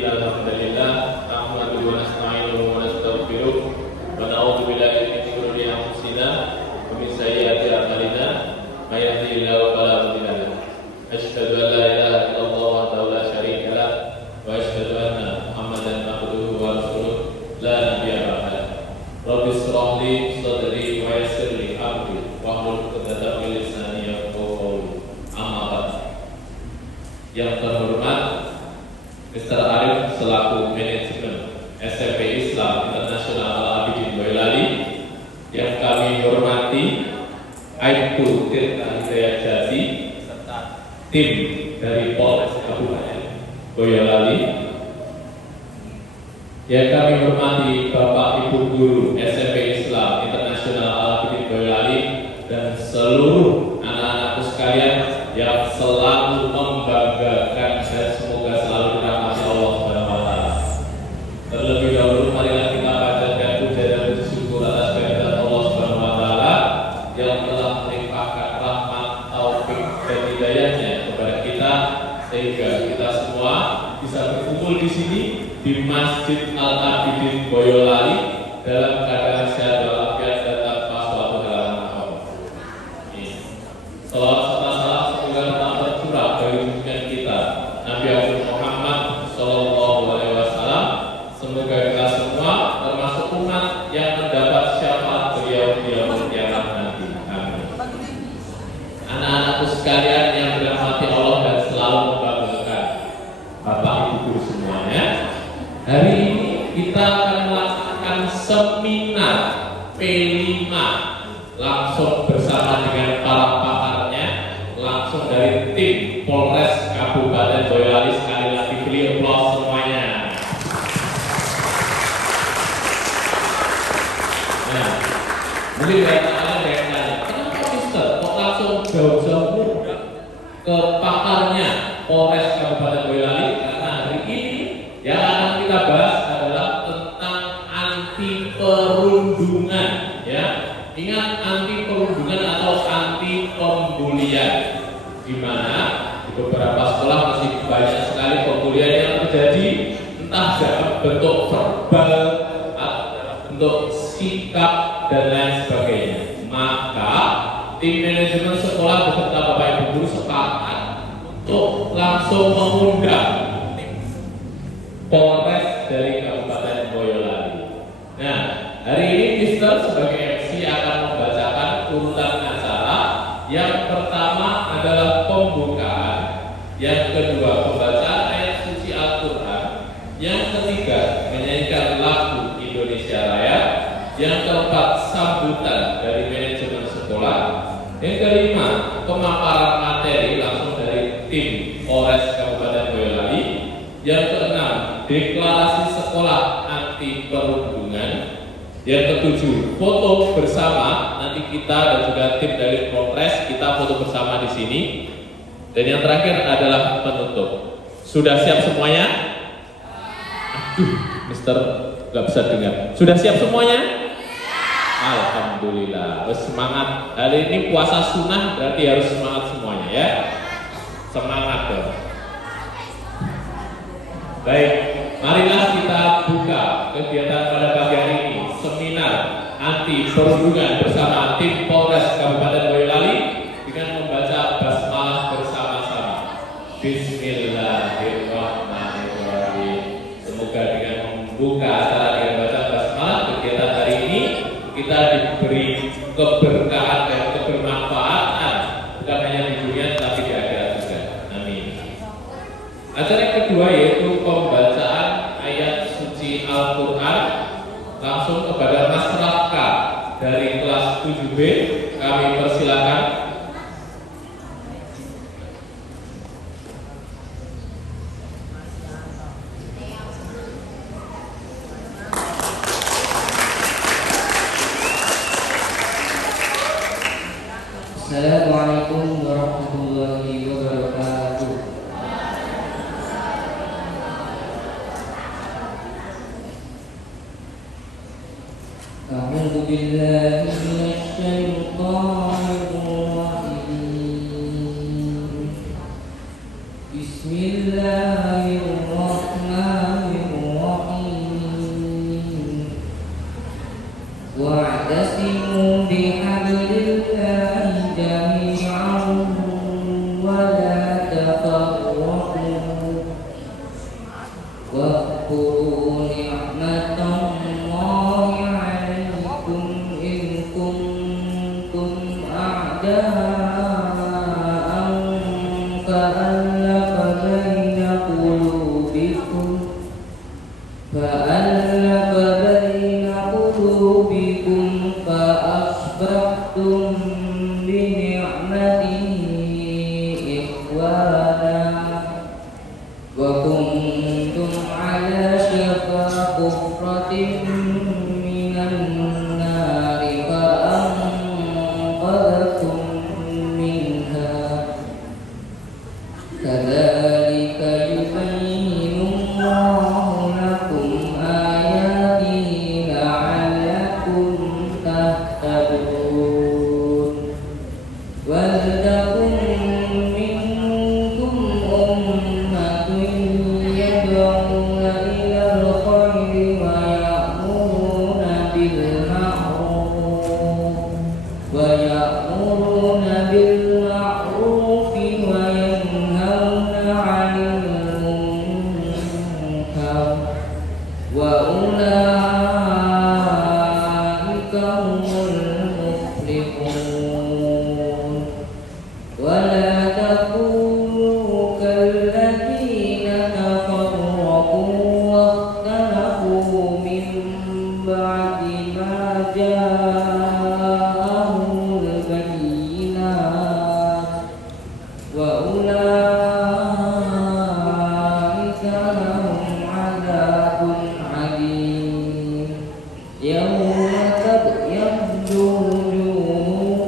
Alhamdulillah, nahmaduhu wa nasta'inuhu wa nastaghfiruh wa na'udzu billahi min shururi anfusina wa min sayyiati a'malina may yahdihillahu fala mudilla lahu asyhadu an la ilaha illallah wahdahu la syarika lah wa asyhadu anna Muhammadan abduhu wa rasuluh la nabiyya ba'dahu rabbi shrah li sadri wa yassir li amri wahlul 'uqdatam min lisani yafqahu qawli amma ba'd. Yang terhormat Mr. Arif selaku manajemen SMP Islam Internasional Al-Abidin Boyolali, yang kami hormati Aibtu Tirta Hidayat Jati serta tim dari Polres Kabupaten Boyolali, yang kami hormati Bapak Ibu Guru SMP Islam Internasional Al-Abidin Boyolali dan seluruh anak-anakku sekalian yang selalu membanggakan dan semoga selalu dirahmati Allah Subhanahu wa taala. Terlebih dahulu marilah kita panjatkan puja dan puji syukur atas kehadirat Allah Subhanahu wa taala yang telah melimpahkan rahmat, taufik dan hidayahnya kepada kita sehingga kita semua bisa berkumpul di sini di Masjid Al-Abidin Boyolali dalam keadaan sehat walafiat dan tanpa suatu halangan apapun. Salawat serta salam semoga tetap tercurah dari junjungan kita Nabi Muhammad Sallallahu Alaihi Wasallam. Semoga kita semua termasuk umat yang mendapat syafaat beliau di yaumul qiyamah nanti. Amin. Anak-anakku sekalian yang dirahmati Allah dan selalu membanggakan Bapak Ibu Guru semuanya, hari ini kita akan melaksanakan seminar P5 langsung bersama dengan para pakarnya, langsung dari tim Polres Kabupaten Boyolali. Sekali lagi beri aplaus semuanya. Nah, mungkin banyak kalian yang tanya, kenapa Mister kok langsung jauh-jauh ke pakarnya Polres Kabupaten Boyolali? Karena hari ini yang akan kita bahas adalah tentang anti perundungan, ya. Ingat, anti perundungan atau anti pembulian, di mana di beberapa sekolah masih banyak sekali pembulian yang terjadi, entah dalam bentuk verbal atau dalam bentuk sikap dan lain sebagainya. Maka tim manajemen sekolah beserta Bapak Ibu Guru sepakat untuk langsung mengundang tim Polres dari Kabupaten Boyolali. Nah, hari ini Mister sebagai MC akan membacakan urutan acara. Yang pertama adalah pembukaan, yang kedua pembacaan ayat suci Al-Quran, yang ketiga menyanyikan lagu Indonesia Raya, yang keempat sambutan dari manajemen sekolah, yang kelima pemaparan materi langsung dari tim Polres Kabupaten Boyolali, yang keenam deklarasi sekolah anti perundungan, yang ketujuh foto bersama, nanti kita dan juga tim dari Polres kita foto bersama di sini, dan yang terakhir adalah penutup. Sudah siap semuanya? Aduh, Mister nggak bisa dengar. Sudah siap semuanya? Alhamdulillah. Semangat. Hari ini puasa sunnah berarti harus semangat semuanya, ya. Semangat dong. Baik, marilah kita buka kegiatan pada pagi hari ini, seminar anti perundungan bersama tim Polres Kabupaten Boyolali dengan membaca basmalah bersama-sama. Bismillahirrahmanirrahim. Semoga dengan membuka acara dengan baca basmalah kegiatan hari ini kita diberi keberkahan dan kebermanfaatan, bukan hanya di dunia tapi di akhirat juga. Amin. Acara yang kedua yaitu pembacaan ayat suci Al-Quran langsung kepada Mas Raka dari kelas 7B. Kami persilakan. Assalamualaikum warahmatullahi wabarakatuh. A'udzu billahi minasy syaithanir rajim. Bismillahirrahmanirrahim. واذكروا نعمة الله عليكم إذ كنتم أعداء فألف بين قلوبكم فأصبحتم بنعمته إخوانا وكنتم على شفا حفرة من النار فأنقذكم منها كذلك يبين الله لكم آياته لعلكم تهتدون ولتكن منكم أمة يدعون إلى الخير ويأمرون بالمعروف وينهون عن المنكر وأولئك هم المفلحون ولا تكونوا كالذين تفرقوا واختلفوا من بعد ما جاءهم البينات وأولئك لهم عذاب عليم يوم تبيض وجوه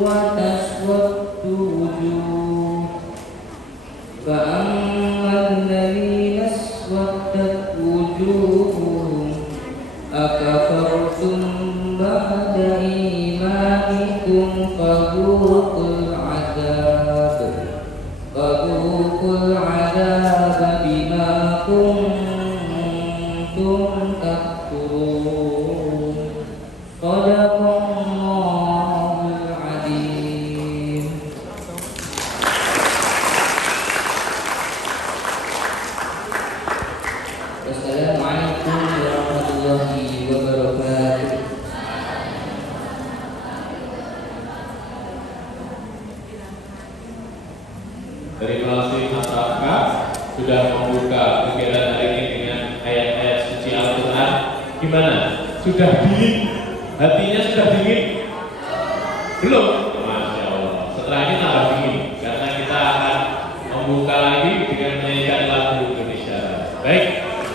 وتسود وجوه فأما الذين اسودت وجوههم أكفرتم بعد إيمانكم فذوقوا العذاب بما كنتم تكفرون صدق الله العظيم. Wassalamualaikum warahmatullahi wabarakatuh. Dari Malaysia masyarakat sudah membuka kegiatan hari ini dengan ayat-ayat suci Al-Quran. Gimana? Sudah dingin? Hatinya sudah dingin? Belum? Masya Allah. Setelah ini tambah dingin karena kita akan membuka lagi dengan menyanyikan lagu Indonesia. Baik,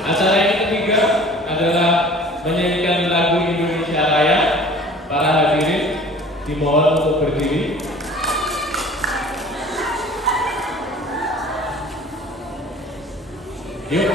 acara yang ketiga adalah menyanyikan lagu Indonesia Raya. Para hadirin dimohon untuk berdiri. Yuk.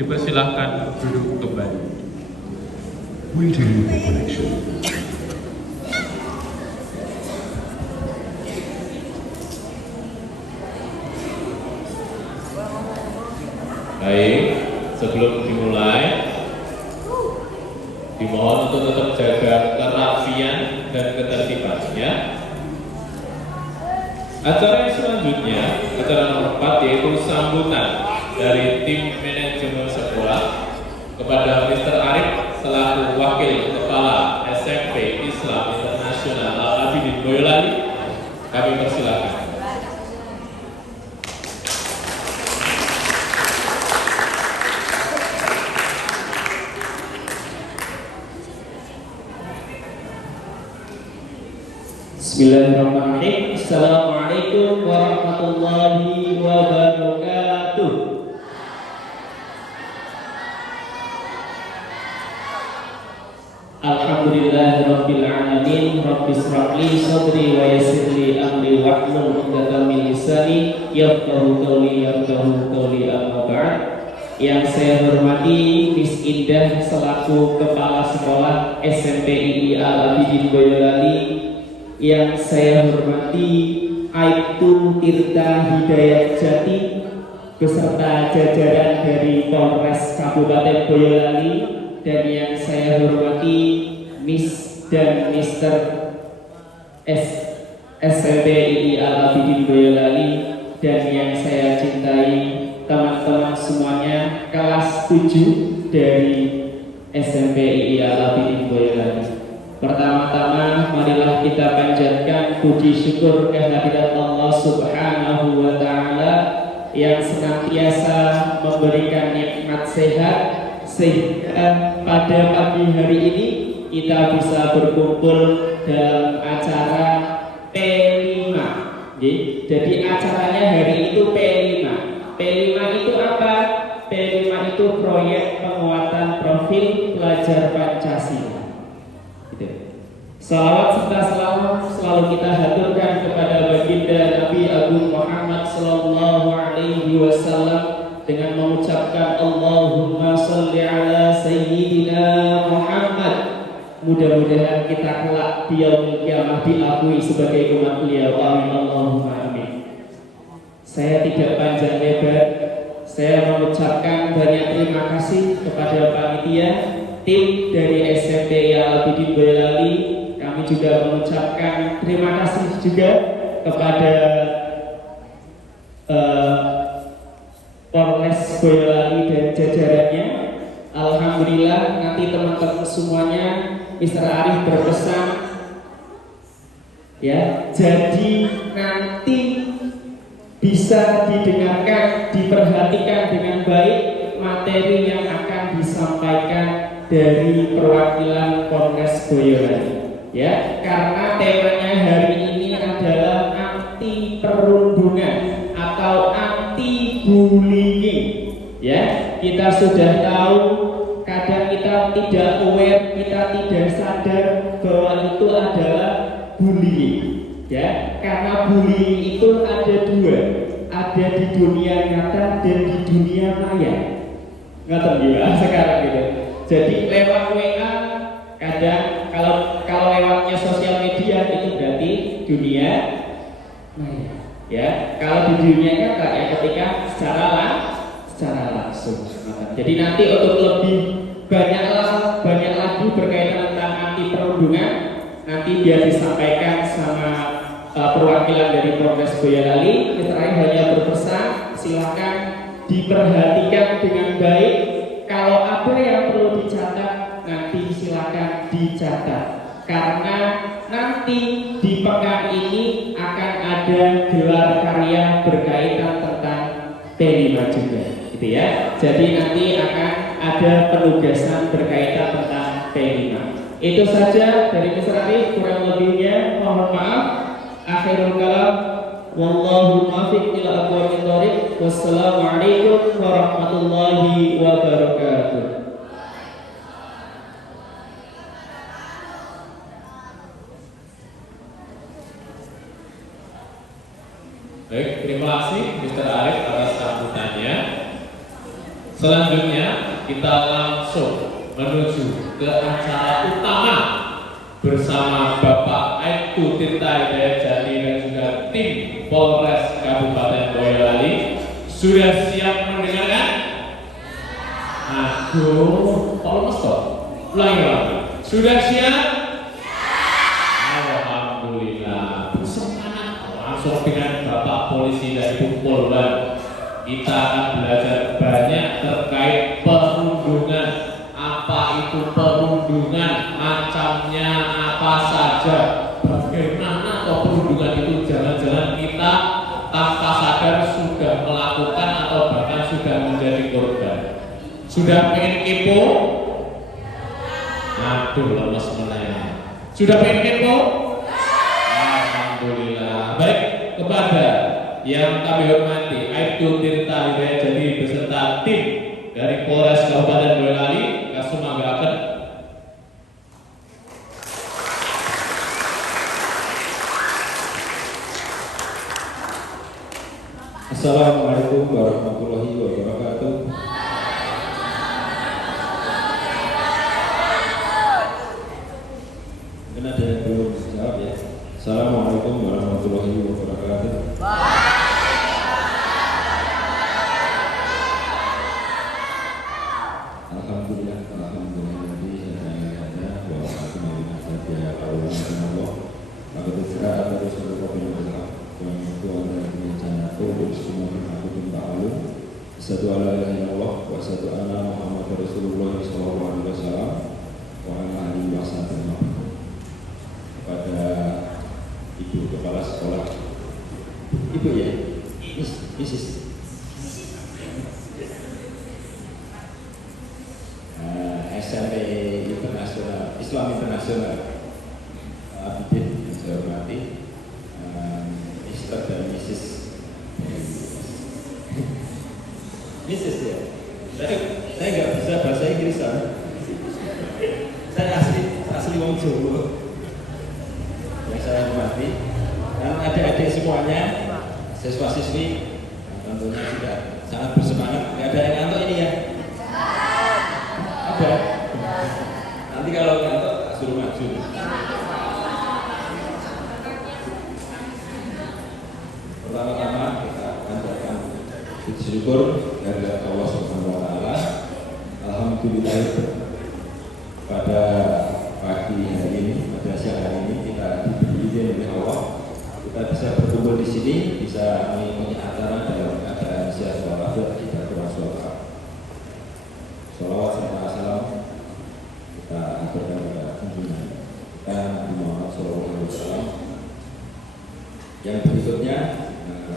dipersilahkan duduk kembali. Waiting for connection. Baik, sebelum dimulai, dimohon untuk tetap jaga kerapian dan ketertiban ya. Acara yang selanjutnya, acara nomor 4 yaitu sambutan dari tim manajemen sekolah kepada Mr. Arif selaku Wakil Kepala SMP Islam Internasional Al-Abidin Boyolali. Kami persilakan. Bismillahirrahmanirrahim. Assalamualaikum warahmatullahi wabarakatuh. Alhamdulillahirabbil alamin. Rabbi shrah li sadri wa yassir li amri wahlul 'uqdatam min lisani yafqahu qawli amma ba'd. Yang saya hormati Miss Indah selaku Kepala Sekolah SMP II Al-Abidin Boyolali. Yang saya hormati Aibtu Tirta Hidayat Jati beserta jajaran dari Polres Kabupaten Boyolali. Dan yang saya hormati Miss dan Mister SMP II Al-Abidin Boyolali. Dan yang saya cintai teman-teman semuanya kelas 7 dari SMP II Al-Abidin Boyolali. Pertama-tama marilah kita panjatkan puji syukur kehadirat Allah Subhanahu wa Ta'ala yang senantiasa memberikan nikmat sehat sehingga pada pagi hari ini kita bisa berkumpul dalam acara P5. Jadi acaranya hari itu P5. P5 itu apa? P5 itu proyek penguatan profil pelajar Pancasila. Salawat serta salam selalu kita haturkan kepada baginda Nabi Agung Muhammad Sallallahu Alaihi Wasallam dengan mengucapkan Allahumma salli ala Sayyidina Muhammad. Mudah-mudahan kita kelak di yaumil qiyamah diakui sebagai umat beliau. Amin Allahumma amin. Saya tidak panjang lebar. Saya mengucapkan banyak terima kasih kepada panitia, tim dari SMP Al-Abidin Boyolali. Kami juga mengucapkan terima kasih juga kepada Polres Boyolali dan jajarannya. Alhamdulillah nanti teman-teman semuanya Mr. Arif berpesan ya, jadi nanti bisa didengarkan, diperhatikan dengan baik materi yang akan disampaikan dari perwakilan Polres Boyolali. Ya, karena temanya hari ini adalah anti perundungan atau anti bullying. Ya, kita sudah tahu kadang kita tidak aware, kita tidak sadar bahwa itu adalah bullying. Ya, karena bullying itu ada dua, ada di dunia nyata dan di dunia maya. Ngerti gimana sekarang gitu. Jadi lewat WA kadang kalau lewatnya sosial media itu berarti dunia maya. Ya, kalau di dunia nyata ya ketika secara langsung. Jadi nanti untuk lebih banyak lagi berkaitan tentang anti perundungan nanti biar disampaikan sama perwakilan dari Polres Boyolali. Terakhir hanya berpesan silakan diperhatikan dengan baik. Kalau ada yang perlu dicatat nanti silakan dicatat karena nanti di pekan ini akan ada gelar karya berkaitan tentang P5 juga, gitu ya. Jadi nanti akan ada penugasan berkaitan tentang P5. Itu saja dari Mr. Arif, kurang lebihnya mohon maaf. Akhirul kalam, wallahu muwaffiq ila aqwamit thoriq. Wassalamualaikum warahmatullahi wabarakatuh. Baik, terima kasih Mr. Arif atas sambutannya. Selanjutnya kita langsung menuju ke acara utama bersama Bapak Aibtu Tirta Hidayat Jati dan juga tim Polres Kabupaten Boyolali. Sudah siap mendengarkan? Aduh, kalau mestok, ulangi. Sudah siap? Alhamdulillah. Bersemangat langsung dengan Bapak Polisi dari Polwan. Kita akan belajar banyak terkait perundungan. Apa itu perundungan? Macamnya apa saja? Bagaimana atau perundungan itu? Jangan-jangan kita tanpa sadar sudah melakukan atau bahkan sudah menjadi korban. Sudah pengen kepo? Aduh, lemes menanya. Sudah pengen kepo? Alhamdulillah. Baik, kepada yang kami hormati Aibtu Tirta Hidayat Jati beserta tim dari Polres Kabupaten Boyolali, kasumanggaken. Assalamualaikum warahmatullahi wabarakatuh. Mungkin ada yang belum jawab ya. Assalamualaikum warahmatullahi wabarakatuh. Alhamdulillah, alhamdulillah wa alhamdulillah saja Allah subhanahu. Maka terserah atas seluruh penyembah yang Tuhan dan rencanaku bersama aku minta Allah. Satu ala ilaha illallah wa satu anna Muhammad Rasulullah sallallahu alaihi wasallam wa ala alihi wasallam. Kepada Ibu Kepala Sekolah, Ibu ya, Mrs. SMP Internasional, Islam Internasional, Abidin yang saya hormati, Mr. dan Mrs. Mrs. ya, saya nggak bisa bahasa Inggris kan? Saya asli wong Jawa. Yang saya hormati dan adik-adik semuanya, siswa-siswi, tentunya sudah sangat bersemangat. Nggak ada yang ngantuk ini ya? Ada. Nanti kalau ngantuk suruh maju. Pertama-tama kita panjatkan puji syukur dari Allah Subhanahu wa taala. Alhamdulillah pada pagi hari ini, pada siang hari ini kita diberi izin oleh Allah, kita bisa berkumpul di sini, bisa mengikuti acara dalam keadaan sehat walafiat, kita bersuara. Salawat serta salam kita aturkan kepada junjungan kita Nabi Muhammad SAW. Yang berikutnya,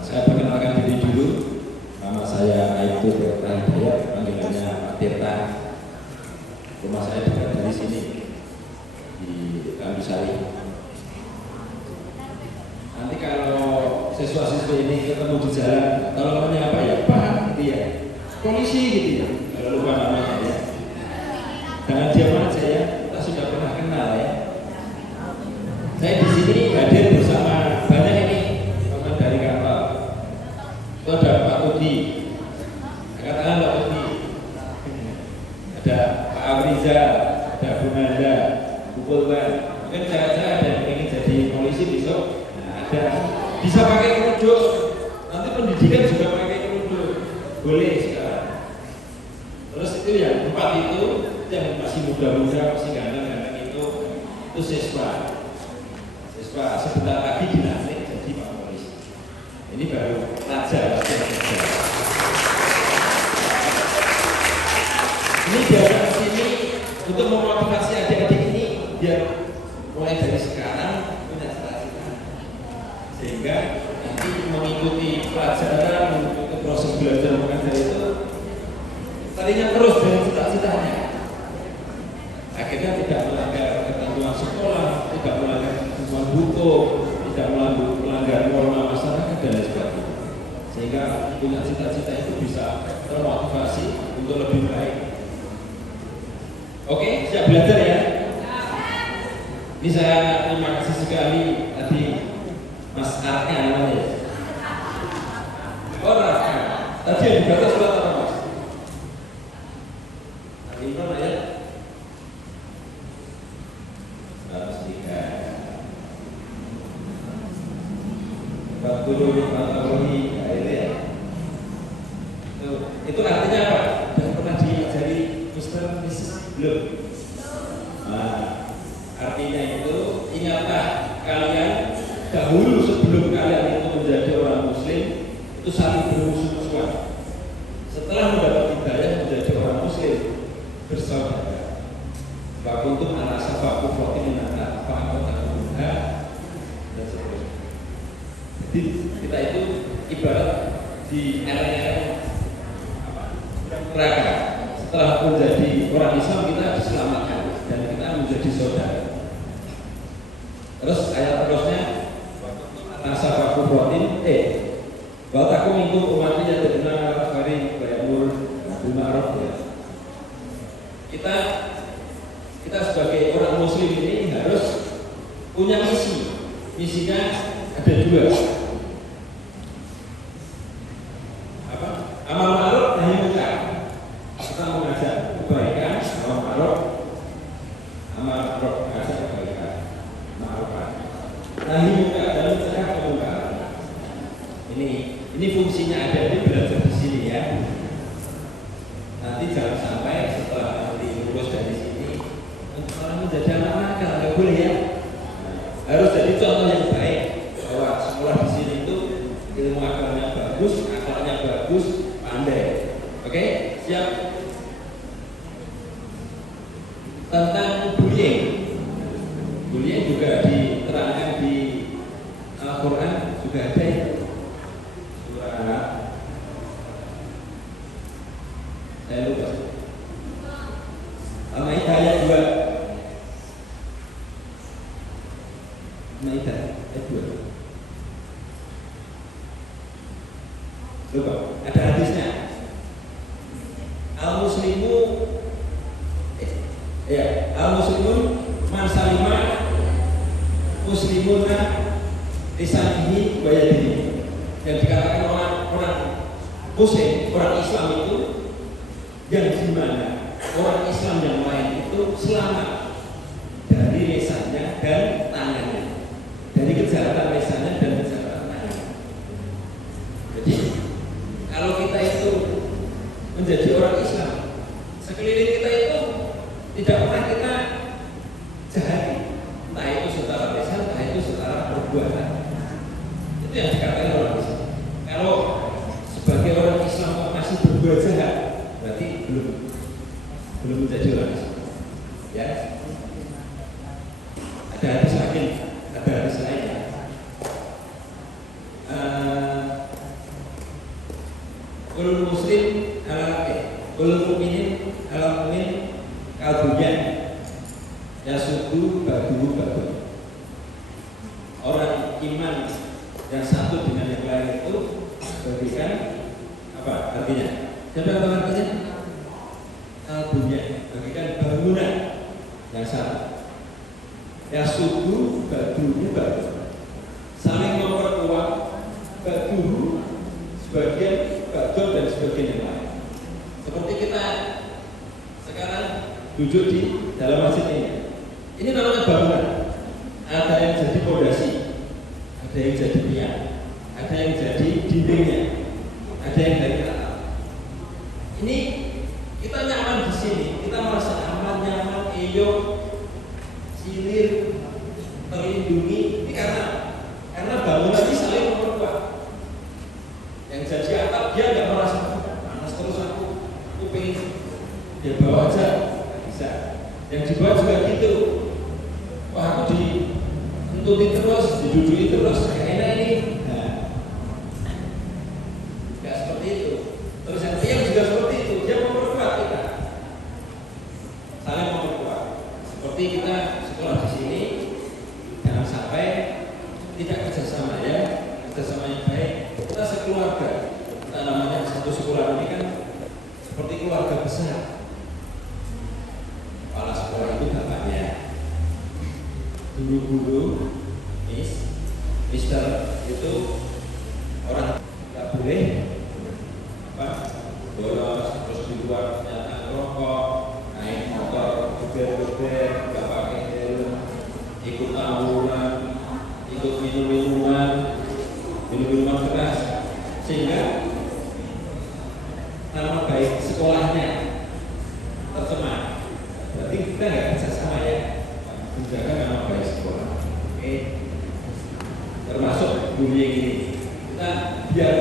saya perkenalkan diri dulu. Nama saya Aibtu Tirta Hidayat, panggilannya Pak Tirta. Rumah saya dekat dari sini di Kalisari. Nanti kalau siswa-siswi ini ketemu di jalan, kalau namanya apa ya, Pak, gitu ya, polisi gitu ya, kalau lupa namanya ya, jangan diam aja ya, kita sudah pernah kenal ya. Saya di sini hadir bersama banyak ini teman dari kapal. Itu ada Pak Udi, katakan Pak Udi, ada Pak Afriza, ada Bu Nanda, Bu Polwan. Mungkin saya ada yang ingin jadi polisi besok. Ada bisa pakai kerudung, nanti pendidikan juga pakai kerudung, boleh sekarang. Terus itu yang empat itu yang masih muda-muda, masih ganteng-ganteng itu siswa sebentar lagi dilantik jadi Pak Polisi. Ini baru pelajar. Ini datang ke sini untuk memotivasi adik-adik ini biar mulai dari sekarang punya cita-cita, sehingga nanti mengikuti pelajaran, mengikuti proses belajar mengajar itu tadinya terus dengan cita-citanya. Akhirnya tidak melanggar ketentuan sekolah, tidak melanggar ketentuan hukum, tidak melanggar norma masyarakat dan lain sebagainya. Sehingga punya cita-cita itu bisa termotivasi untuk lebih baik. Oke, siap belajar ya? Ini saya terima kasih sekali tadi Mas Arka namanya. Oh, Arka. Tadi yang dibaca surat apa Mas? Fakulu nikmatallahi ya. Itu artinya apa? Dan pernah diajari Mr. Mrs. belum? Nah, artinya itu ingatlah kalian dahulu sebelum kalian itu menjadi orang Muslim itu saling bermusuh-musuhan. Setelah mendapat hidayah menjadi orang Muslim bersaudara. Wakuntum ala safa kufratin nana fa'aqatakumha dan seterusnya. Jadi kita itu ibarat di era-era neraka. Setelah menjadi orang Islam kita diselamatkan dan kita menjadi saudara. Terus ayat terusnya nasafa kufratin wa takum minkum ummatan yad'una ila khairin wa ya'muru bil ma'ruf ya. Kita sebagai orang Muslim ini harus punya misi. Misinya ada dua. Apa? Amal ma'ruf nahi munkar. Kita mengajak kebaikan, amal ma'ruf, mengajak kebaikan, ma'rufan. Nahi munkar dan mencegah kemungkaran. Ini fungsinya ada di belajar di sini ya. Nanti jangan sampai setelah nanti lulus dari sini orang menjadi anak nakal, nggak boleh ya. Harus jadi contoh yang baik bahwa sekolah di sini itu ilmu agamanya bagus, akalnya bagus, pandai. Oke, siap. Tentang bullying juga diterangkan di Al-Quran juga ada ya. Saya lupa. Al-Maidah ayat 2. Al-Maidah ayat 2. Lupa. Ada hadisnya. Al-Muslimu Al-Muslimun man salima muslimuna lisanihi wa yadihi. Yang dikatakan orang Muslim, orang Islam itu yang dimana orang Islam yang lain itu selamat dari lisannya dan tangannya, dari kejahatan lisannya dan kejahatan tangannya. Jadi kalau kita itu menjadi orang Islam, sekeliling kita itu tidak pernah kita jahati, entah itu secara lisan, entah itu secara perbuatan. Itu yang dikatakan orang Islam. Kalau sebagai orang Islam masih berbuat jahat, berarti belum menjadi orang Islam. Ya. Ada hadis lainnya. Ulul muslim ulul mukminin ala mukmin kalbunya yasudu baduhu badu. Orang iman yang satu dengan yang lain itu bagikan apa artinya? Siapa yang tahu artinya? Kalbunya bagikan bangunan yang satu. Yasudu baduhu badu. Saling memperkuat baduhu sebagian badul dan sebagian yang lain. Seperti kita sekarang duduk di dalam masjid ini. Ini namanya bangunan. Ada yang jadi pondasi, ada yang jadi tiang, ada yang jadi dindingnya, ada yang dari atap. Ini kita nyaman di sini, kita merasa aman, nyaman, eyok, silir, terlindungi. Ini karena bangunan ini saling memperkuat. Yang jadi atap dia nggak merasa panas terus aku pengen dia bawa aja bisa. Yang di bawah juga gitu. Wah aku ditutupi terus, diduduki terus, kayak enak ini. Nah, nggak seperti itu. Terus yang tiang juga seperti itu, dia memperkuat kita, saling memperkuat. Seperti kita sekolah di sini, jangan sampai tidak kerjasama ya, kerjasama yang baik. Kita sekeluarga, kita namanya satu sekolah ini kan seperti keluarga besar. Kepala sekolah itu bapaknya, guru-guru, mister itu orang nggak boleh bolos terus di luar ternyata rokok, naik motor, geber-geber, nggak pakai helm, ikut tawuran, ikut minum-minuman bullying ini. Kita biar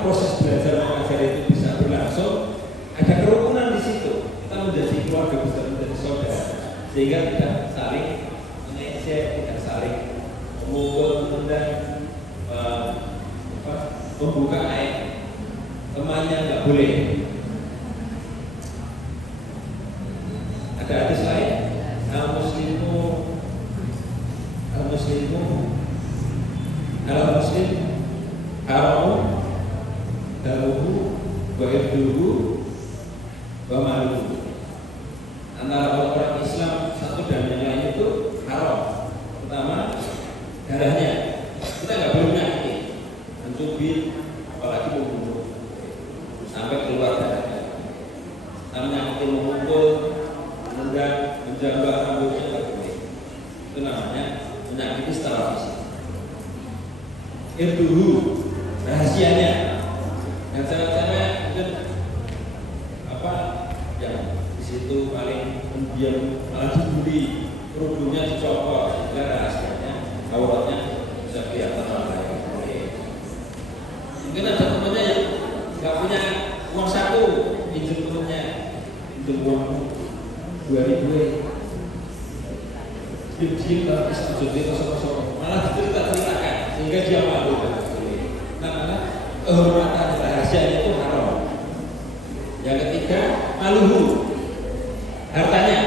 proses belajar mengajar itu bisa berlangsung, ada kerukunan di situ. Kita menjadi keluarga besar, menjadi saudara, sehingga tidak saling mengejek, tidak saling memukul, dan membuka aib temannya nggak boleh. Ada hadis lain, al-muslimu haramu daruhu wa irduhu wa maluhu. Antara orang Islam satu dan yang lain itu haram. Pertama, darahnya kita nggak boleh menyakiti, mencubit, apalagi membunuh sampai keluar darahnya. Namanya memukul, menendang, menjambak rambutnya nggak boleh. Itu namanya menyakiti secara fisik. Irduhu, rahasianya. Yang cewek-cewek mungkin yang di situ paling pendiam, malah dibully, kerudungnya dicopot, sehingga rahasianya, auratnya bisa kelihatan orang lain. Mungkin ada temannya yang nggak punya uang saku, pinjam temannya, pinjam uang 2.000. Diam-diam tapi jadi kosong-kosong, malah dicerita-ceritakan sehingga dia malu. Karena kehormatan rahasia itu haram. Yang ketiga, maluhu, hartanya.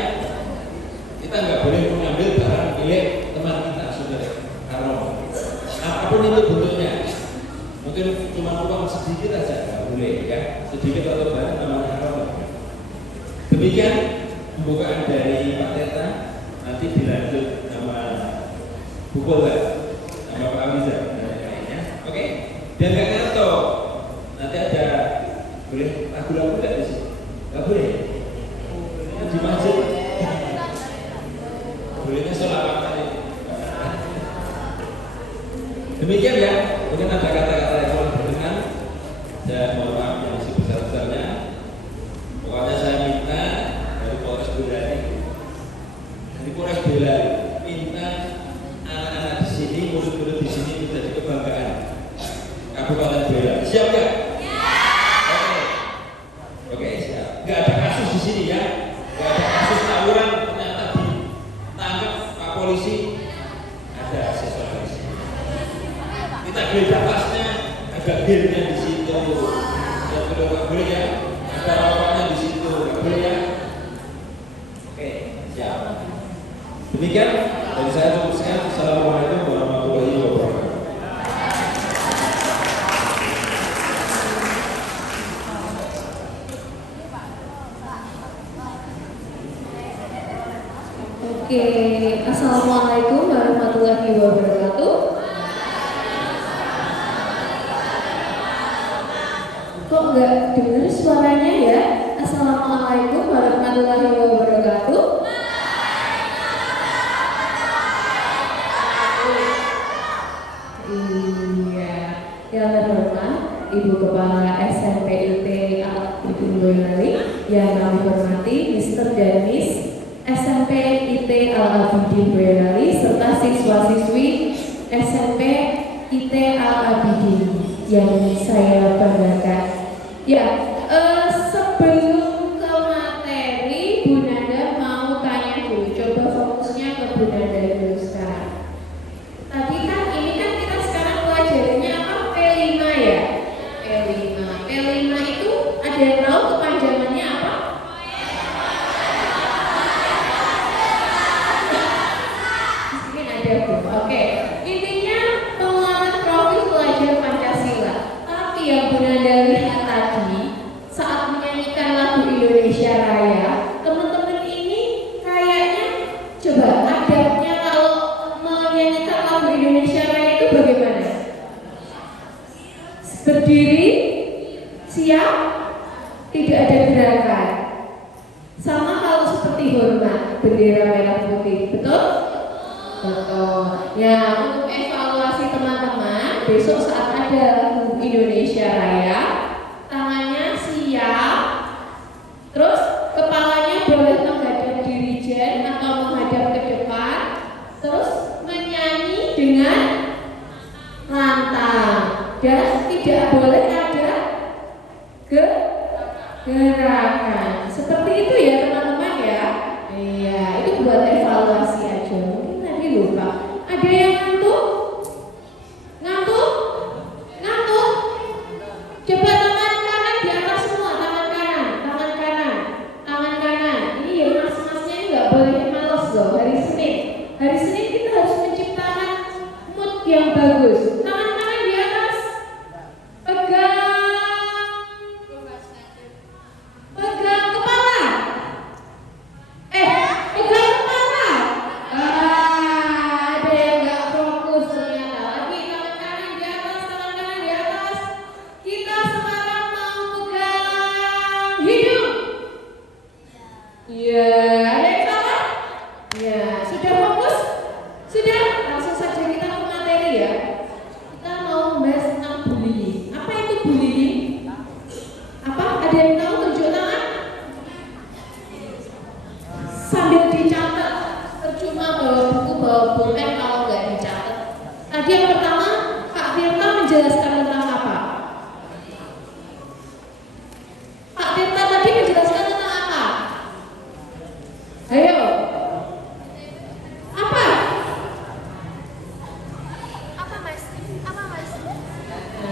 Kita nggak boleh mengambil barang milik teman kita, saudara. Haram. Apapun itu bentuknya. Mungkin cuma uang sedikit aja nggak boleh, ya. Sedikit atau banyak namanya haram. Demikian pembukaan dari Pak Teta. Nanti dilanjut nama Bu Polda, nama Pak Amiza dan lainnya. Oke? Biar nggak ngantuk. Nanti ada boleh lagu-lagu nggak di sini? Nggak boleh. Di masjid. Bolehnya sholawat tadi. Demikian ya. Mungkin ada kata-kata yang kurang berkenan. Saya mohon maaf yang sebesar-besarnya. Pokoknya saya minta dari Polres Boyolali minta anak-anak di sini, murid-murid di sini menjadi kebanggaan Kabupaten Boyolali. Siap nggak? Oke, siap. Nggak ada kasus di sini ya, nggak ada kasus tawuran ternyata ditangkap Pak Polisi, ada siswa di sini. Kita geledah pasnya, ada gelnya di situ. Yang kedua nggak boleh ya, ada rokoknya di situ, nggak boleh ya. Oke, siap. Demikian dari saya cukup sekian. Assalamualaikum warahmatullahi wabarakatuh. Oke, assalamualaikum warahmatullahi wabarakatuh. Kok nggak dengar suaranya ya? Assalamualaikum warahmatullahi wabarakatuh. Yang terhormat Ibu Kepala SMP IT Al-Abidin Boyolali, yang kami hormati Mr. dan Miss SMP IT Al-Abidin Boyolali serta siswa-siswi SMP IT Al-Abidin yang saya banggakan. Ya, sebelum ke materi, Bu Nanda mau tanya dulu. Coba fokusnya ke Bu Nanda dulu sekarang. Tadi kan ini kan kita sekarang pelajarannya apa? P5 ya? P5 itu ada yang tahu kepanjangannya apa? Mungkin ada Bu. Oke. Intinya penguatan profil pelajar Pancasila. Tapi yang Bu Nanda lihat tadi saat menyanyikan lagu Indonesia Raya, teman-teman ini kayaknya coba adabnya kalau menyanyikan lagu Indonesia Raya itu bagaimana? Berdiri, siap, tidak ada gerakan. Sama kalau seperti hormat, bendera merah putih, betul? Betul. Ya, untuk evaluasi teman-teman, besok saat ada lagu Indonesia Raya, tangannya siap, terus kepalanya boleh menghadap dirijen atau menghadap ke depan, terus menyanyi dengan Hari Senin kita harus menciptakan mood yang bagus. Tangan kanan di atas, pegang kepala. Pegang kepala. Ada yang nggak fokus ternyata. Lagi tangan kanan di atas, tangan kanan di atas. Kita sekarang mau pegang hidung. Ya, ada yang salah? Ya, sudah fokus? Sudah? Langsung saja kita ke materi ya. Kita mau membahas tentang bullying. Apa itu bullying? Apa? Ada yang tahu? Tunjuk tangan. Sambil dicatat. Percuma bawa buku, bawa pulpen kalau nggak dicatat. Tadi yang pertama, Kak Tirta menjelaskan tentang apa? Kak Tirta tadi menjelaskan tentang apa? Ayo. Apa?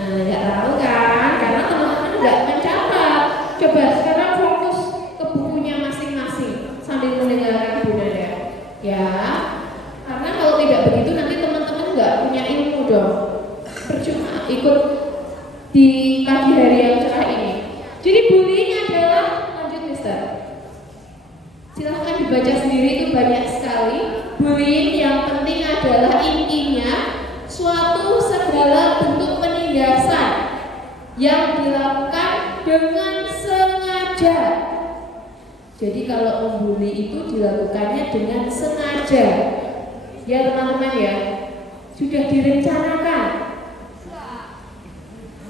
Nggak tahu kan? Karena teman-teman nggak mencatat. Coba sekarang fokus ke bukunya masing-masing sambil mendengarkan Bunda ya. Ya, karena kalau tidak begitu nanti teman-teman nggak punya ilmu dong. Percuma ikut di pagi hari yang cerah ini. Jadi bullying adalah, lanjut Mister. Silahkan dibaca sendiri, itu banyak sekali. Bullying yang penting adalah intinya suatu segala bentuk penindasan yang dilakukan dengan sengaja. Jadi kalau membuli itu dilakukannya dengan sengaja. Ya teman-teman ya, sudah direncanakan.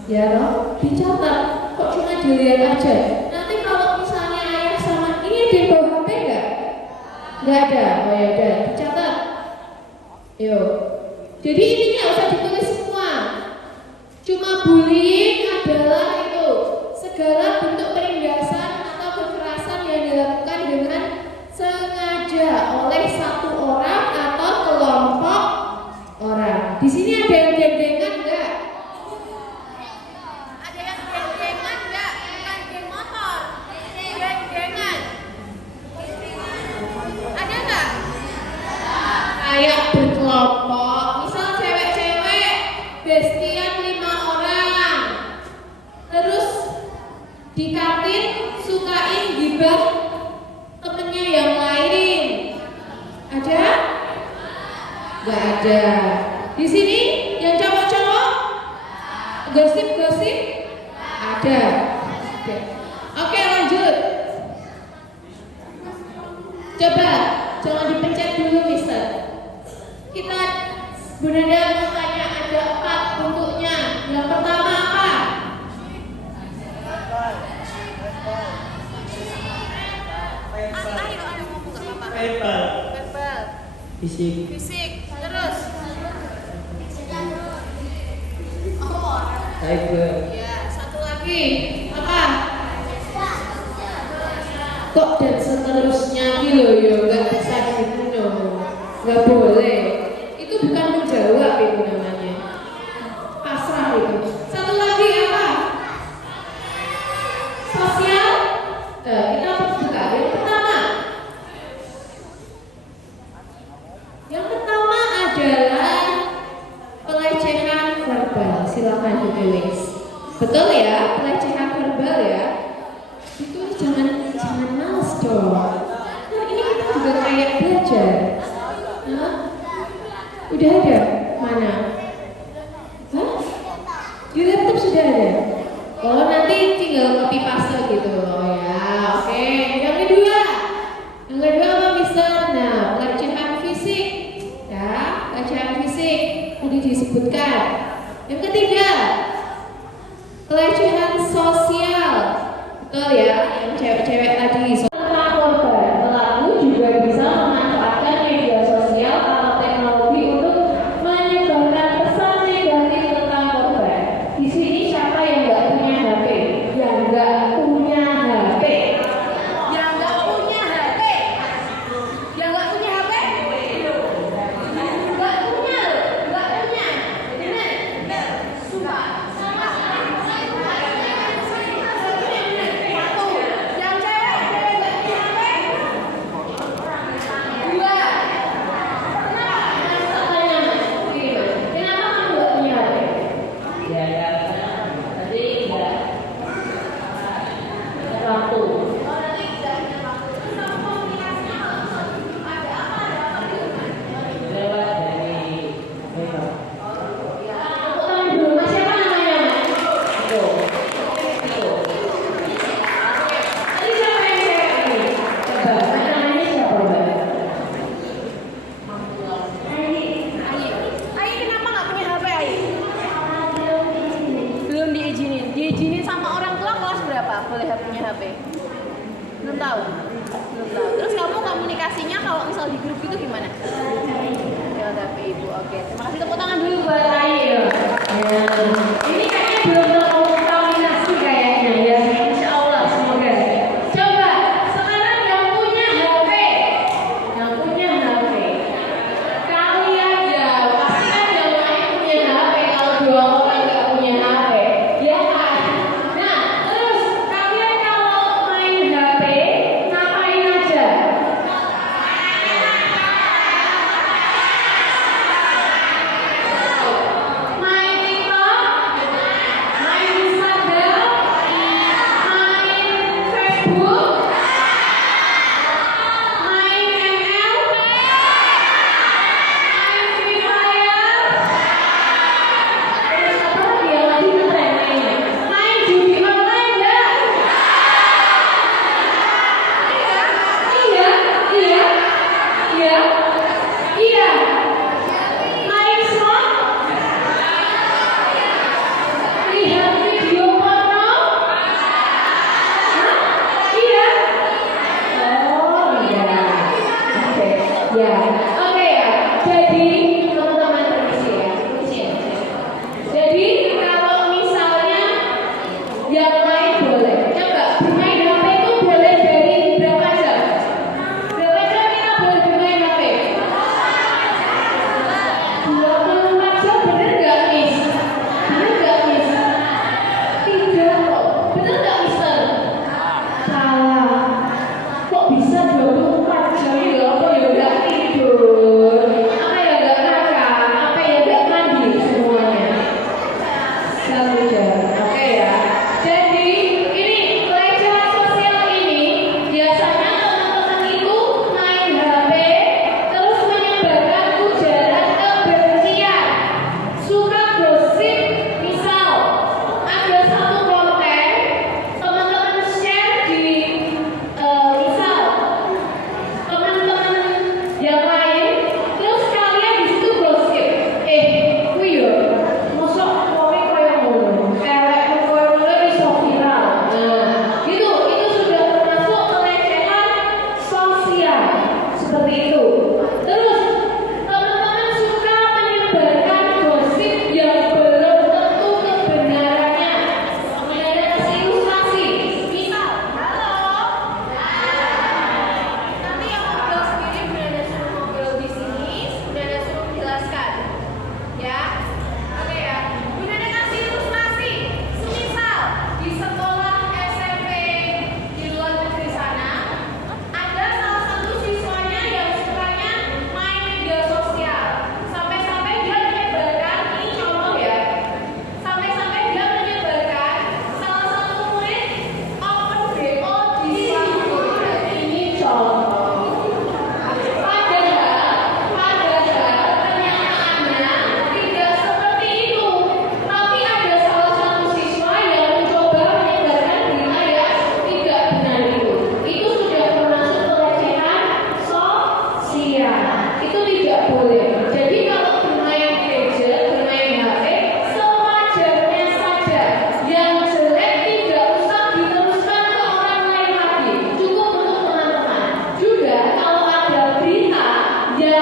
Ya loh, dicatat. Kok cuma dilihat aja? Nanti kalau misalnya ayah sama ini ada yang bawa HP nggak? Nggak ada. Oh ya udah, dicatat. Yuk. Jadi ini nggak usah ditulis semua. Cuma bullying adalah itu segala bentuk penindasan atau kekerasan yang dilakukan dengan sengaja oleh satu orang atau kelompok orang. Di sini ada yang geng-gengan nggak? Ada yang geng-gengan nggak? Bukan geng motor, geng-gengan. Ada nggak? Kayak berkelompok. Misal cewek-cewek bestian 5 orang. Terus di kantin sukain gibah temennya yang lain. Ada? Nggak ada. Di sini yang cowok-cowok gosip-gosip ada. Ada. Oke, lanjut. Coba, jangan dipencet dulu, Mister. Kita Bunda mau tanya, ada 4 bentuknya. Yang pertama apa? Ayo ngomong nggak apa-apa. Verbal. Fisik. Fisik. Terus. Cyber. Ya, satu lagi. Apa? Kok dan seterusnya gitu ya, nggak bisa gitu dong. Nggak boleh. Itu bukan menjawab itu namanya. Pasrah itu. Satu lagi apa? Sosial. Kita buka yang pertama. Yang pertama adalah pelecehan verbal. Silakan ditulis. Betul ya, pelecehan verbal ya. Ditulis, jangan males dong. Nah, ini kita juga kayak belajar. Hah? Udah ada? Mana? Hah? Di laptop sudah ada? Oh, nanti tinggal copy paste gitu loh ya. Oke, yang kedua. Yang kedua apa, Mister? Nah, pelecehan fisik. Ya, pelecehan fisik tadi disebutkan. Yang ketiga, pelecehan sosial. Betul ya, yang cewek-cewek tadi. Tentang korban, pelaku juga bisa memanfaatkan media sosial atau teknologi untuk menyebarkan pesan negatif tentang korban. Di sini siapa yang nggak punya HP? Yang nggak punya HP. Yang nggak punya HP. Yang nggak punya HP. Nggak punya. Benar. Sumpah. Satu. Yang cewek nggak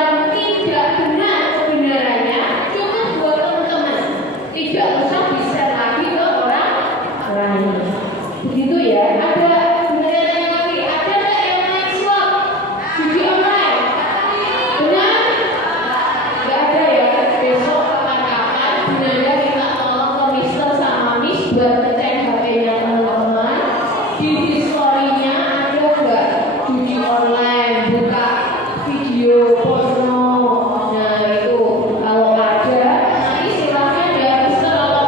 yang tidak benar kebenarannya cukup buat teman-teman, tidak usah di-share lagi ke orang lain. Begitu ya. Ada benar yang lagi, ada nggak yang main slot judi online? Benar? Nggak ada ya. Besok kapan-kapan Bunda minta tolong ke Mister sama Miss buat ngecek HP-nya teman-teman. Di history-nya ada nggak judi online, buka video porno. Nah itu kalau ada, nanti silahkan ya Mister atau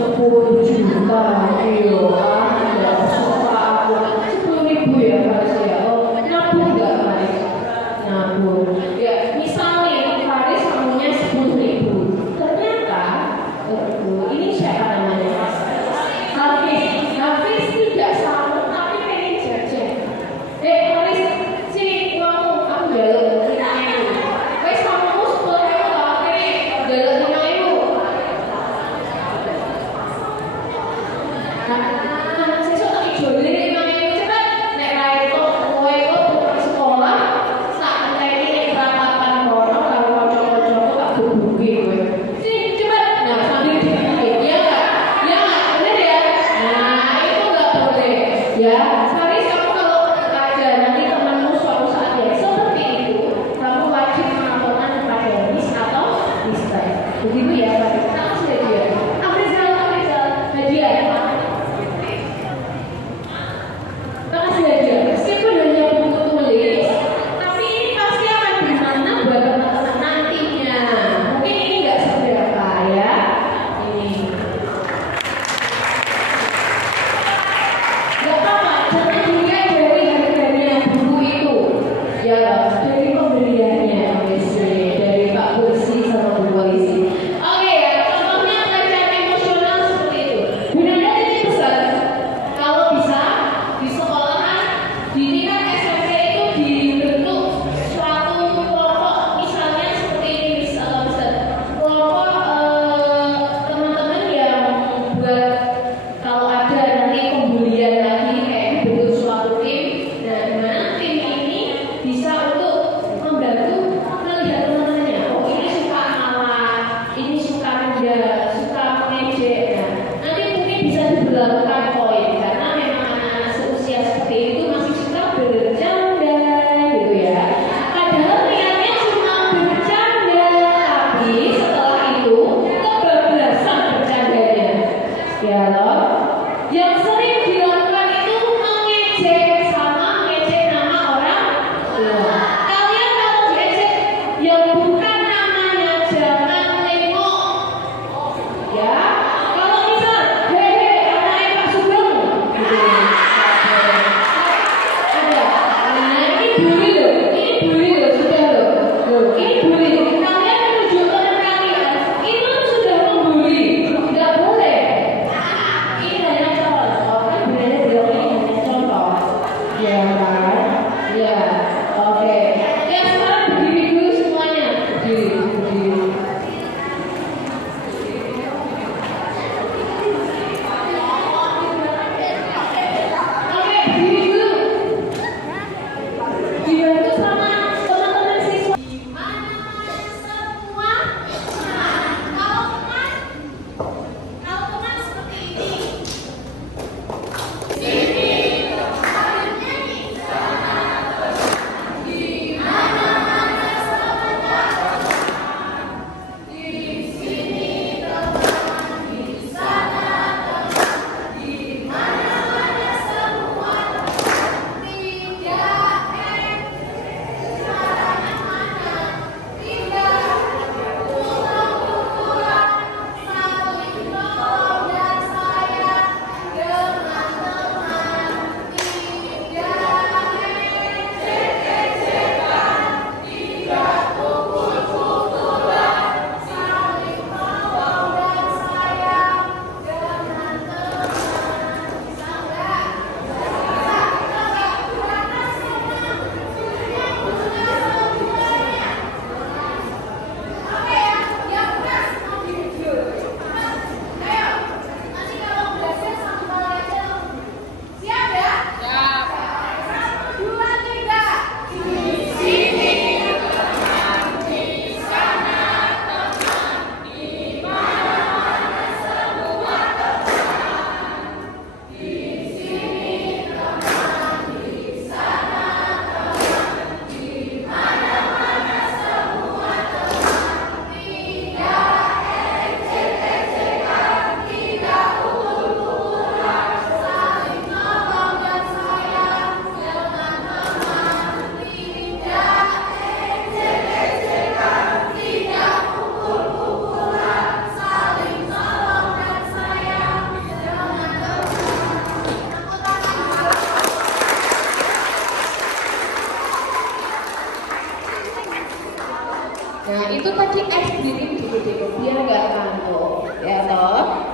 10 juta, iya, nggak suka aku. 10.000 ya Faris ya. Oh, nabung nggak Faris? Nabung. Ya, misalnya Faris punya 10.000. Ternyata, ini siapa namanya? Hafiz tidak sanggup tapi pengen jajan. Faris, sini uangmu aku jalur 5.000. Wes kamu 10.000 tapi jalur 5.000. Sesuk tak ijoli 5.000 cepet. Nek ra itu kowe pulang sekolah sak enteni nek rapapan kono karo kanca-kancaku tak bubuki kowe. Sini cepet. Nah, sambil dipikir ya enggak? Ya enggak? Bener ya? Nah, itu enggak boleh. Ya, Faris kamu kalau ada nanti temanmu suatu saat yang seperti itu, kamu wajib melaporkan kepada Miss atau Mister. Begitu ya, Faris. Kita kasih hadiah. Afrizal, hadiah. Kita kasih hadiah. Meskipun hanya buku tulis, tapi ini pasti akan bermakna buat teman-teman nantinya. Mungkin ini nggak seberapa ya. Ini. Gak apa-apa, jangan dilihat dari harganya buku itu. Ya, dari pembeliannya, dari Pak Polisi sama Bu Polisi. Oke,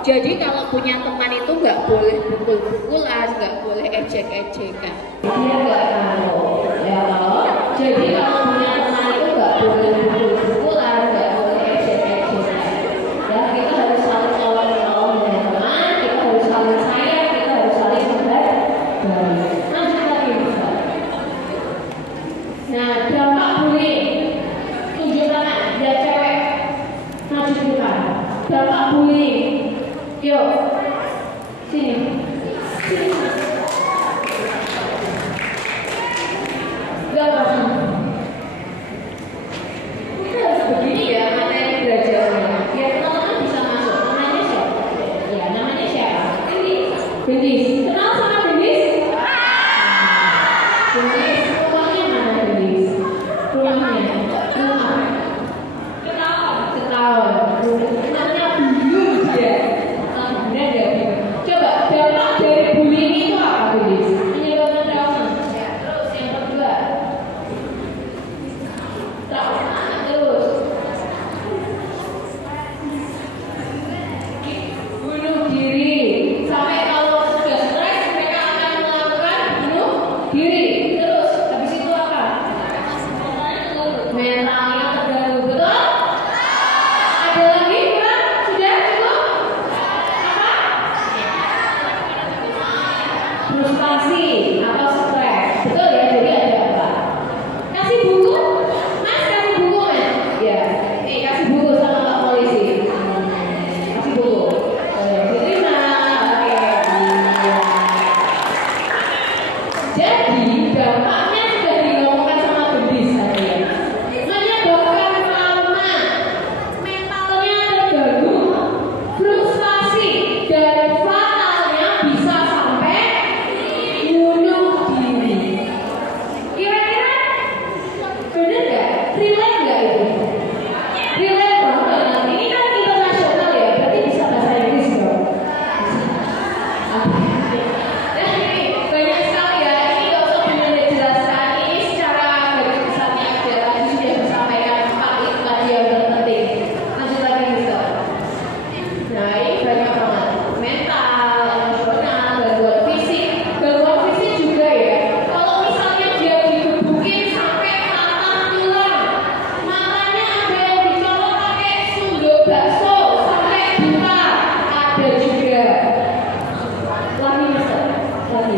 Jadi kalau punya teman itu nggak boleh pukul-pukulan, nggak boleh ejek-ejekan. Dia nggak tahu, ya toh. Jadi kalau punya teman itu nggak boleh pukul-pukulan, nggak boleh ejek-ejekan. Ya kita harus saling tolong-menolong dengan teman, kita harus saling sayang, kita harus saling menghargai. Lanjut lagi bisa. Nah, dampak bullying. Tunjuk tangan, dia cewek. Maju depan. Dampak bullying. Yuk, sini. Gak apa-apa. Kita harus begini ya materi belajarnya. Biar teman-teman bisa masuk. Namanya siapa? Ya, namanya siapa? Gendis. Kenal sama Gendis? Gendis. Rumahnya mana Gendis? Rumahnya? Rumah. Ketahuan. Namanya Biu dia. Coba dampak dari bullying itu apa, Gendis? Menyebabkan trauma. Terus yang kedua, trauma. Terus bunuh diri. Sampai kalau sudah stres mereka akan melakukan bunuh diri. Terus habis itu apa? Mentalnya terganggu, betul? Ada lagi kurang? Sudah cukup? Frustasi atau stres, betul ya? Jadi ada apa? Kasih buku, Mas kasih buku Mas. Ya, nih kasih buku sama Pak Polisi. Kasih buku. Diterima. Oke. Jadi dampaknya sudah ngomongkan sama Gendis tadi ya. Menyebabkan trauma, mentalnya terganggu, frustasi dan fatalnya bisa sampai bunuh diri. Kira-kira benar nggak? Relate nggak itu? Relate banget. Ini kan internasional ya, berarti bisa bahasa Inggris dong. Nah ini banyak sekali ya. Ini nggak usah benar dijelaskan. Ini secara garis besarnya aja. Tadi sudah disampaikan Pak Iqbal yang terpenting. Lanjut lagi bisa. Nah ini banyak banget. Mental, emosional, gangguan fisik. Gangguan fisik juga ya. Kalau misalnya dia digebukin sampai patah tulang, matanya ada yang dicolok pakai sunduk bakso sampai buta, ada juga. Lagi Mister, lagi.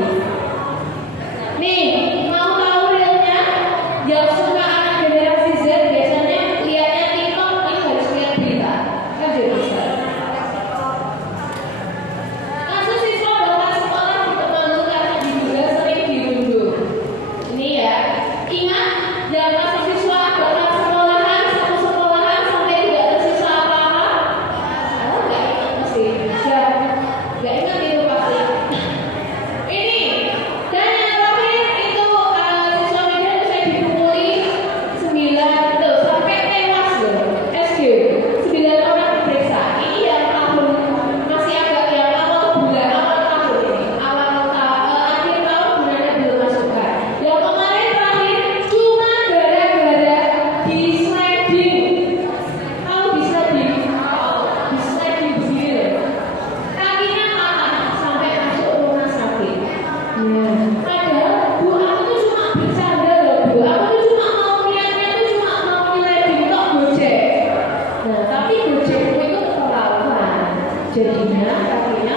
Nih, mau tahu realnya? Yang suka anak generasi Z biasanya lihatnya TikTok, ini harus lihat berita. Lanjut Mister. Kasus siswa bangka sekolah dipermalukan karena diduga sering dirundung. Ini ya, ingat yang kasus siswa bangka sekolahan, satu sekolahan sampai tidak tersisa apa-apa. Oh, nggak ingat pasti. Nggak ingat itu pasti. Ini dan yang terakhir itu siswa Medan saya dipukuli 9 tuh sampai tewas loh. SG 9 orang diperiksa. Ini yang tahun masih agak yang awal bulan awal tahun ini akhir tahun bulannya belum masukkan. Yang kemarin terakhir cuma gara-gara di sliding. Tahu di sliding? Di sliding begini. Kakinya patah sampai masuk rumah sakit. Padahal Bu aku tuh cuma bercanda loh Bu. Aku tuh cuma mau lihatnya tuh cuma mau sliding tok gojek. Nah tapi gojekku itu keterlaluan. Jadinya kakinya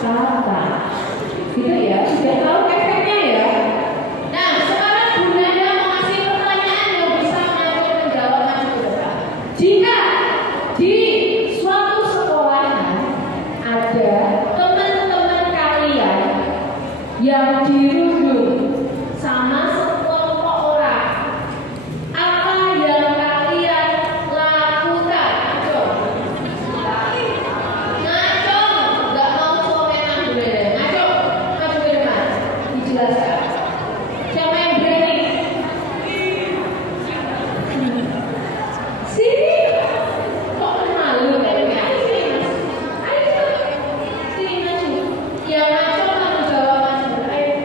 patah. Gitu ya. Sudah tahu efeknya ya. Nah sekarang Bu Nanda mau ngasih pertanyaan yang bisa mengatur jawaban ke depan. Jika di suatu sekolahan ada teman-teman kalian yang dirundung sama sekelompok orang, apa yang kalian lakukan? Ngacung, nggak mau komentar dulu deh. Ngacung, maju ke depan, dijelaskan. Siapa yang berani? Sini, kok malu kayaknya? Ayo sini mas, ayo sini maju. Yang ngacung tanggung jawab mas. Ayo.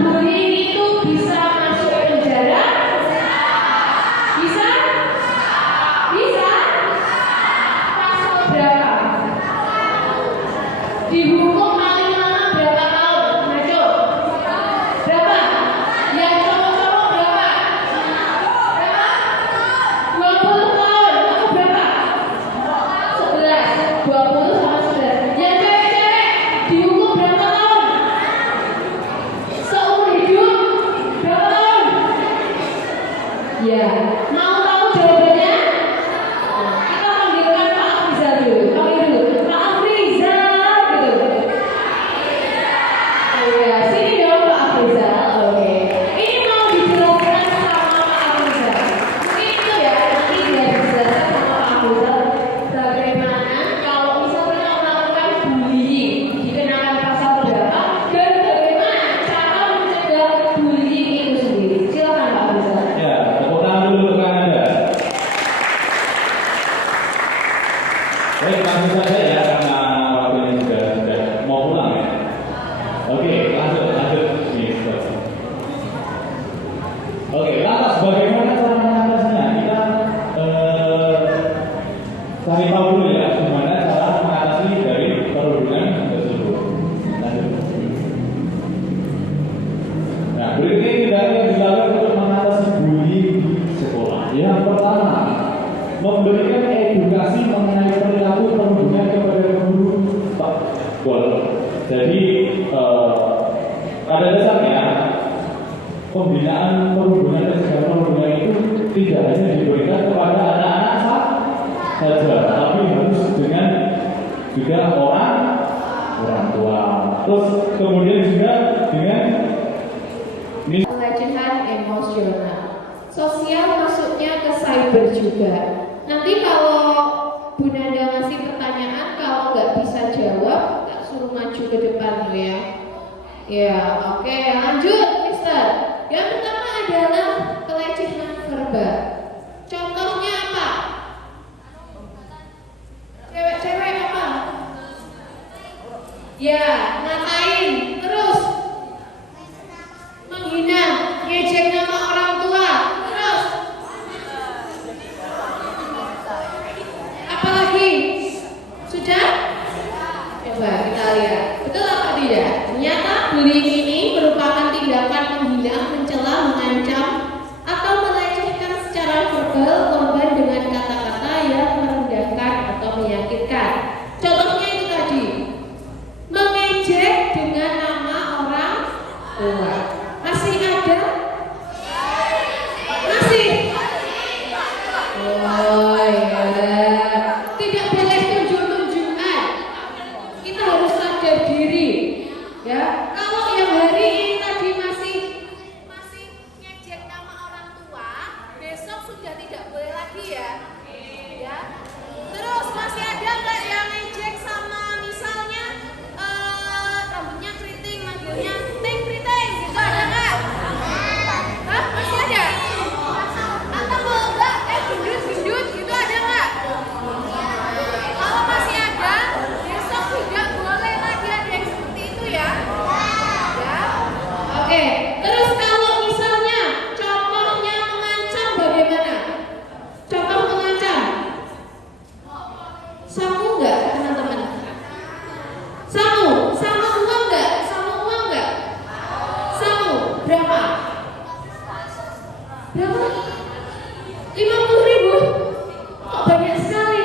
bullying itu bisa masuk penjara? Bisa? Bisa? Pasal berapa? Dihukum paling lama berapa tahun? Ngaco? Berapa? Yang cowok-cowok berapa? Berapa? 20 tahun. Aku berapa? 11. 20 sama 11. Yang cewek-cewek dihukum berapa tahun? Seumur hidup berapa tahun? Ya, mau tahu jawabannya? Kita panggilkan Pak Afrizal dulu. Panggil dulu. Pak Afrizal gitu. Iya, sini dong Pak Afrizal. Oke. Ini mau dijelaskan sama Pak Afrizal. Mungkin itu ya, nanti dia dijelaskan sama Pak Afrizal bagaimana kalau misalnya melakukan bullying dikenakan pasal berapa dan bagaimana cara mencegah bullying itu sendiri. Silakan Pak Afrizal. Ya, tepuk tangan dulu untuk Anda. Baik, langsung saja ya karena waktunya sudah mau pulang ya. Oke, lanjut. Oke, lantas bagaimana cara mengatasinya? Kita cari tahu dulu ya, gimana cara mengatasi dari perundungan tersebut. Lanjut. Nah, berikut ini yang dilakukan untuk mengatasi bullying di sekolah. Yang pertama, memberikan edukasi mengenai perilaku perundungan kepada guru. Jadi pada dasarnya pembinaan perundungan dan segala perundungan itu tidak hanya diberikan kepada anak-anak saja, tapi harus dengan juga orang tua. Terus kemudian juga dengan Pelecehan emosional. Sosial masuknya ke cyber juga. Nanti kalau Bu Nanda ngasih pertanyaan, kalau nggak bisa jawab, tak suruh maju ke depan ya. Ya, oke, lanjut, Mister. Yang pertama adalah pelecehan verbal. Contohnya apa? Cewek-cewek apa? Ya, ngatain, terus menghina, ngejek nama orang tua, terus apalagi? Sudah? Coba kita lihat, betul apa tidak? Ternyata bullying ini merupakan tindakan menghina, mencela, mengancam, atau melecehkan secara verbal korban dengan kata-kata yang merendahkan atau menyakitkan. Contohnya itu tadi, mengejek dengan nama orang tua. Masih ada? Masih? Oh ya. Tidak boleh tunjuk-tunjukkan. Kita harus sadar diri. Ya. Kalau yang hari ini tadi masih ngejek nama orang tua, besok sudah tidak boleh lagi ya. Ya. Terus masih ada nggak yang ngejek sama misalnya rambutnya keriting, manggilnya ting kriting, gitu ada nggak? Hah? Masih ada? Atau kalau enggak, gendut gitu ada nggak? Kalau masih ada, besok tidak boleh lagi ada yang seperti itu ya. Ya. Oke. Terus kalau misalnya contohnya mengancam bagaimana? Contoh mengancam. Samu nggak teman-teman? Samu uang nggak? Samu uang nggak? Samu berapa? Berapa? 50.000? Kok banyak sekali?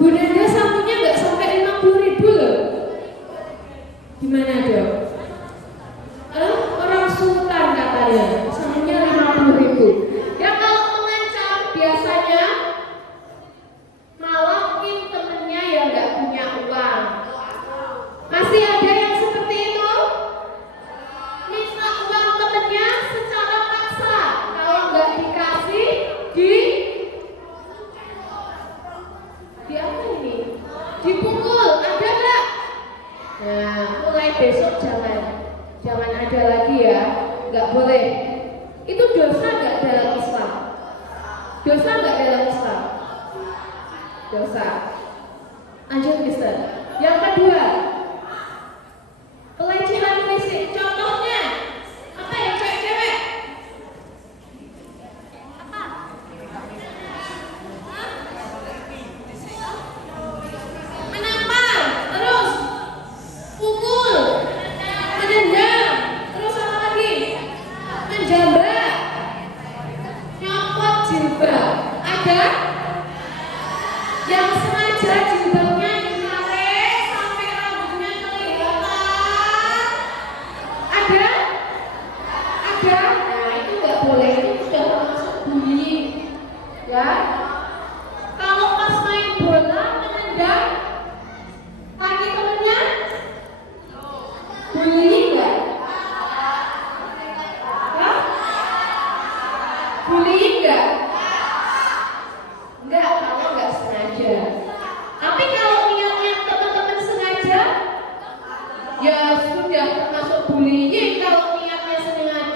Bu Nanda samunya nggak sampai 50.000 loh. Gimana dong? Orang sultan katanya samunya 50.000. Ya kalau mengancam biasanya malakin temennya yang nggak punya uang. Masih ada yang seperti itu? Minta uang temennya secara paksa. Kalau nggak dikasih, di apa ini? Dipukul. Ada nggak? Nah, mulai besok jangan ada lagi ya. Nggak boleh. Itu dosa nggak dalam Islam? Dosa nggak dalam Islam? Dosa. Lanjut, Mister. Yang kedua, pelecehan fisik. Contohnya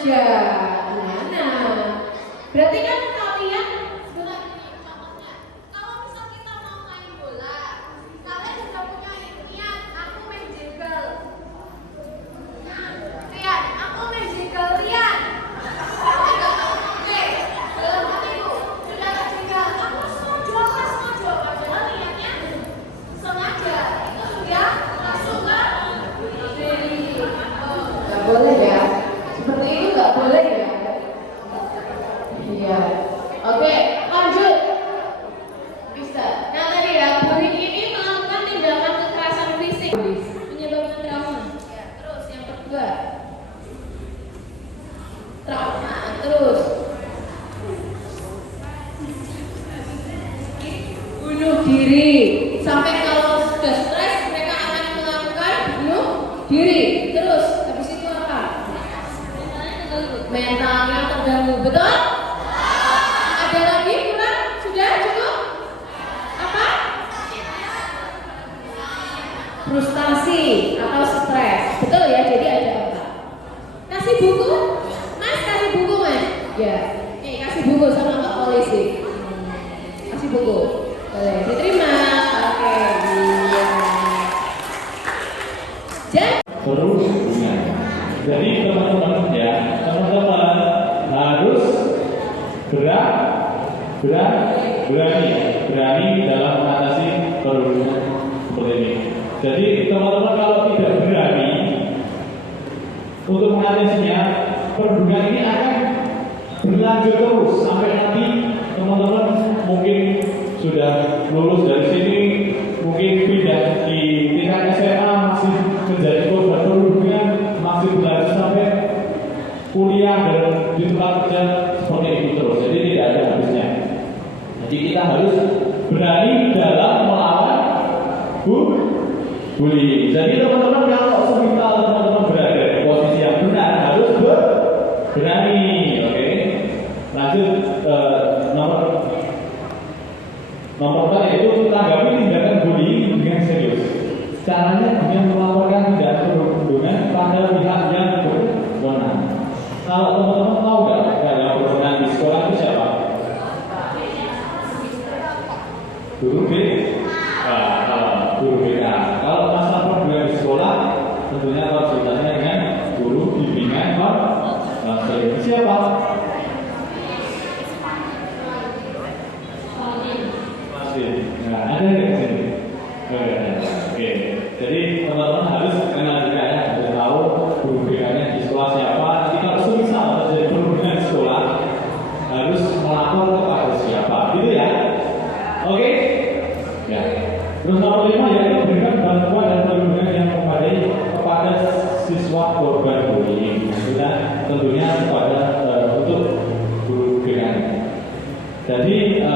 sengaja. Nah, berarti kan kalian Kalau misal kita mau main bola, kalian sudah punya niat, aku main jegal. Rian, aku main jegal, Rian. Oke, dalam hatiku sudah jegal. Aku sengaja, padahal niatnya sengaja. Itu sudah masuk ke diri. nggak boleh ya. Seperti itu nggak boleh ya. Iya. Oke, lanjut. Bisa. Nah tadi ya, bullying ini melakukan tindakan kekerasan fisik menyebabkan trauma. Ya, terus yang kedua, trauma. Terus bunuh diri. Sampai kalau sudah stres mereka akan melakukan bunuh diri. Terus habis itu apa? Mentalnya terganggu. Betul? Ada lagi kurang? Sudah cukup? Apa? Frustasi atau stres. Betul ya? Jadi ada apa? Kasih buku? Mas kasih buku mas? Ya. Nih kasih buku sama Pak Polisi. Kasih buku. Boleh diterima. Oke. Iya. Perhubungan. Jadi teman-teman ya, teman-teman harus berani dalam mengatasi perhubungan seperti ini. Jadi teman-teman kalau tidak berani untuk mengatasinya, perhubungan ini akan berlanjut terus sampai nanti teman-teman mungkin sudah lulus dari sini, mungkin pindah di tingkat SMA masih menjadi korban perhubungan, masih berlanjut sampai kuliah dan di tempat kerja seperti itu terus. Jadi tidak ada habisnya. Jadi kita harus berani dalam melawan bullying. Jadi teman-teman kalau semisal teman-teman berada di posisi yang benar harus berani. Oke. Lanjut nomor 4 yaitu tanggapi tindakan bullying dengan serius. Caranya dengan melaporkan tindakan perundungan pada pihak yang berwenang. Kalau teman-teman tahu nggak yang berwenang di sekolah itu siapa? Guru B. Guru BK. Kalau masalah perundungan di sekolah, tentunya konsultasinya dengan guru bimbingan konseling. Siapa? Nah, ada di sini. Oke. Jadi teman-teman harus kenal juga ya, harus tahu guru BK-nya di sekolah siapa. Nanti kalau semisal terjadi perundungan di sekolah, harus melapor kepada siapa, gitu ya. Oke. Ya. Terus nomor 5 yaitu berikan bantuan dan perlindungan yang memadai kepada siswa korban bullying. Tentunya kepada untuk guru BK-nya. Jadi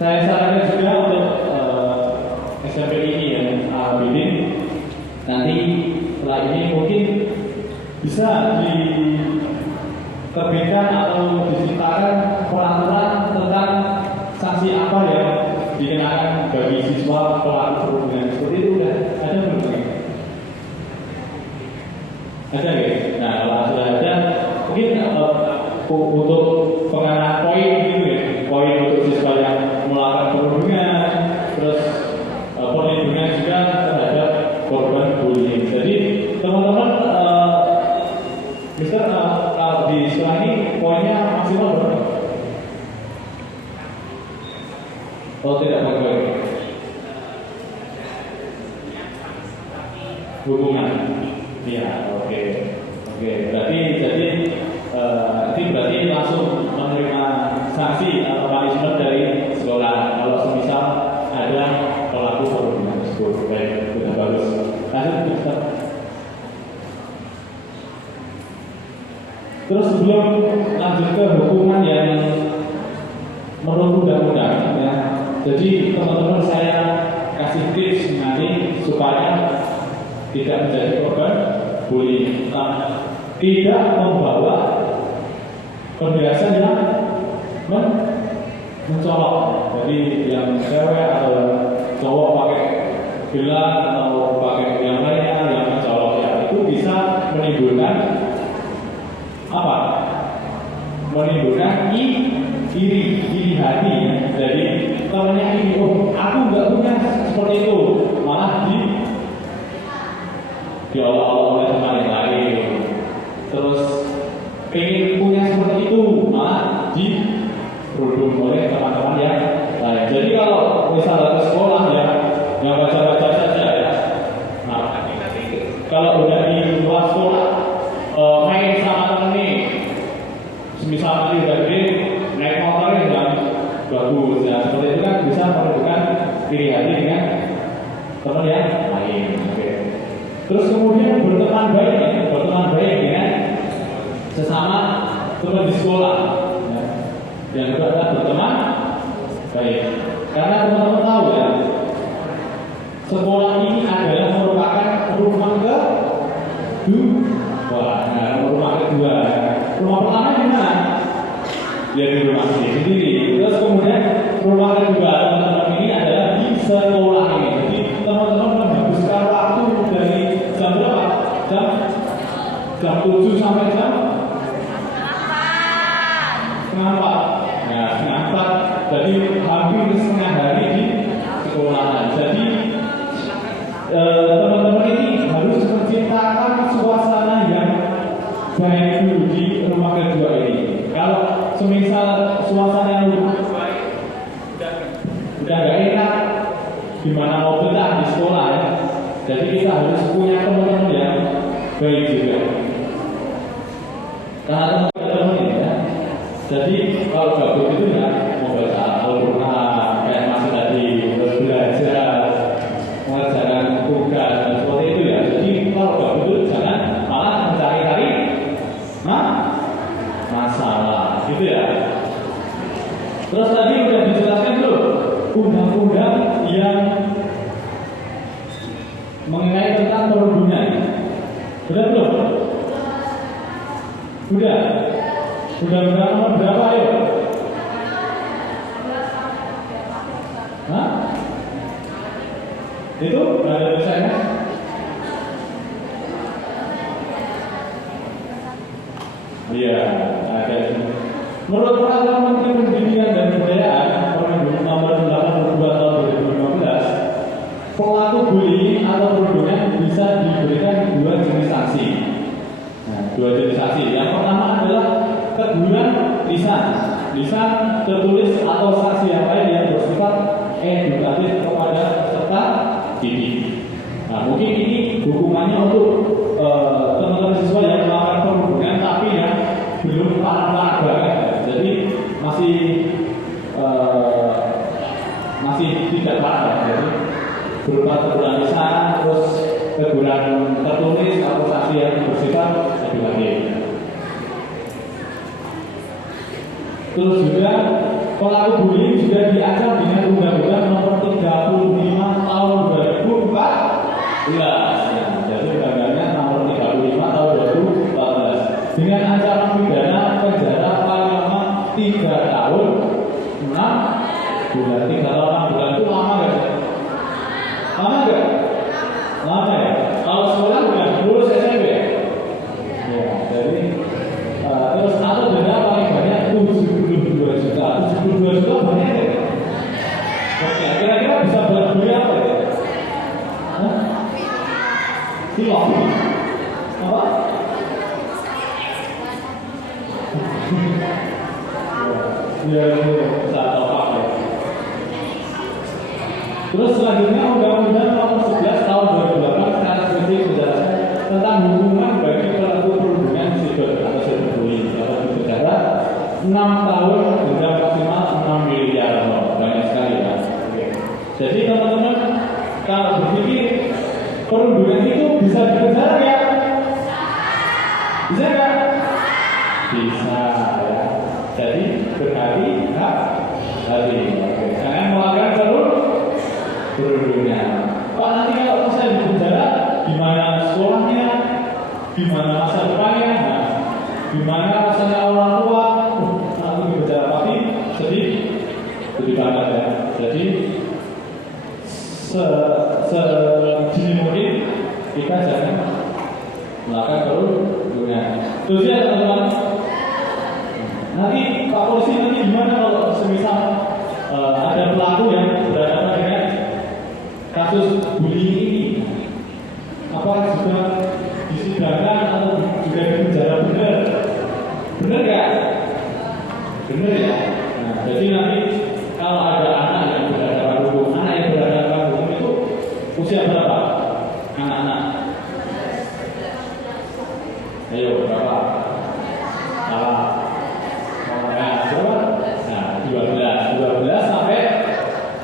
saya sarankan juga untuk SMP ini yang Alhamdulillah nanti setelah ini mungkin bisa diterbitkan atau diciptakan peraturan tentang sanksi apa yang dikenakan bagi siswa pelaku perundungan seperti itu. Udah ada belum? Ada ya? Nah kalau sudah ada mungkin untuk pengenaan poin gitu ya, poin untuk siswa yang melakukan perundungan, terus perlindungan juga terhadap korban bullying. Jadi teman-teman, Mister kalau di sekolah ini poinnya maksimal berapa? Oh tidak pakai hubungan. Iya, oke. Berarti jadi ini berarti langsung menerima sanksi atau punishment dari sekolah kalau semisal ada pelaku perundungan tersebut. Baik, sudah bagus. Lanjut Mister. Terus sebelum lanjut ke hukuman yang menurut undang-undang ya. Jadi teman-teman saya kasih tips nanti supaya tidak menjadi korban bullying. Tidak membawa perhiasan yang mencolok. Jadi yang cewek atau cowok pakai gelang atau pakai yang lainnya yang mencolok ya itu bisa menimbulkan apa? Menimbulkan iri hati ya. Jadi temannya ini, oh aku nggak punya seperti itu, malah diolok-olok oleh teman yang lain. Terus pengen punya seperti itu, malah dikerudung oleh teman-teman yang lain. Jadi kalau misalnya ke sekolah ya, yang baca-baca saja ya. Nah, kalau udah di luar sekolah, main sama temen nih, misalnya udah gede, naik motor yang bagus ya, seperti itu kan bisa menunjukkan iri hati dengan teman yang lain. Oke. Terus kemudian berteman baik dengan sesama teman di sekolah ya. Dan juga ada berteman baik, karena teman-teman tahu ya, sekolah ini adalah merupakan rumah kedua. Nah, rumah kedua. Rumah pertama di mana? Ya di rumah sendiri. Terus kemudian rumah kedua teman-teman ini adalah di sekolah ini. Jadi teman-teman menghabiskan waktu dari jam berapa? Jam 7 sampai jam setengah 4. Nah, setengah 4. Jadi hampir setengah hari di sekolahan. Jadi teman-teman ini harus menciptakan suasana yang baik dulu di rumah kedua ini. Kalau semisal suasana yang baik udah gak enak, gimana mau betah di sekolah ya. Jadi kita harus punya teman-teman yang baik juga. Karena teman-teman ini ya. Jadi kalau bagus itu ya mau baca Al-Quran kayak masih tadi, terus belajar, mengerjakan tugas dan seperti itu ya. Jadi kalau bagus itu jangan malah mencari-cari masalah, gitu ya. Terus tadi udah dijelaskan dulu undang-undang yang mengenai tentang perundungan. Sudah belum? Sudah. Undang-undang nomor berapa ayo? Hah? Itu nggak ada tulisannya? Iya, ada. Menurut Peraturan Menteri Pendidikan dan Kebudayaan Nomor 82 Tahun 2015, pelaku bullying atau perundungan bisa diberikan dua jenis sanksi. Nah, dua jenis sanksi. Yang pertama adalah teguran lisan tertulis atau sanksi yang lain yang bersifat edukatif kepada peserta didik. Nah, mungkin ini hukumannya untuk teman-teman siswa yang melakukan perundungan tapi yang belum parah banget. Jadi masih tidak parah. Jadi berupa teguran lisan, terus teguran tertulis atau sanksi yang bersifat edukatif. Terus juga pelaku bullying sudah diancam dengan Undang-Undang Nomor 35 Tahun 2014. Ya, jadi undang-undangnya Nomor 35 Tahun 2014 dengan ancaman pidana penjara paling lama 3 tahun 6 bulan. 3 tahun 6 bulan itu lama nggak sih? Lama nggak? Lama ya. Kalau sekolah udah lulus SMP ya. Ya, jadi terus atau denda paling banyak 72 juta. 72 juta banyak ya? Oke, kira-kira bisa beli apa ya? Silong? Apa? Ya, bisa topak ya. Terus selanjutnya Undang-Undang Nomor 11 Tahun 2008 secara spesifik menjelaskan tentang hukuman bagi pelaku perundungan siber atau cyberbullying dapat berpenjara 6 tahun denda maksimal 6 miliar. Banyak sekali ya. Jadi teman-teman kalau berpikir perundungan itu bisa dipenjara ya? Bisa nggak? Bisa ya. Jadi berhati-hati. Jangan melakukan perundungan. Pak, nanti kalau saya di penjara, gimana sekolahnya? Gimana masa depannya? Nah, gimana rasanya orang tua? Nanti di penjara pasti sedih banget ya. Jadi sedini mungkin kita jangan melakukan perundungan. Terus ya teman-teman. Nanti Pak Polisi nanti gimana kalau semisal ada pelaku yang berhadapan dengan kasus bullying ini? Apakah juga disidangkan atau juga dipenjara benar? Benar nggak? Benar ya. Nah, jadi nanti kalau ada anak yang berhadapan hukum, anak yang berhadapan hukum itu usia berapa? Anak-anak. Ayo berapa? Salah. Nah, berapa? Nah, 12 sampai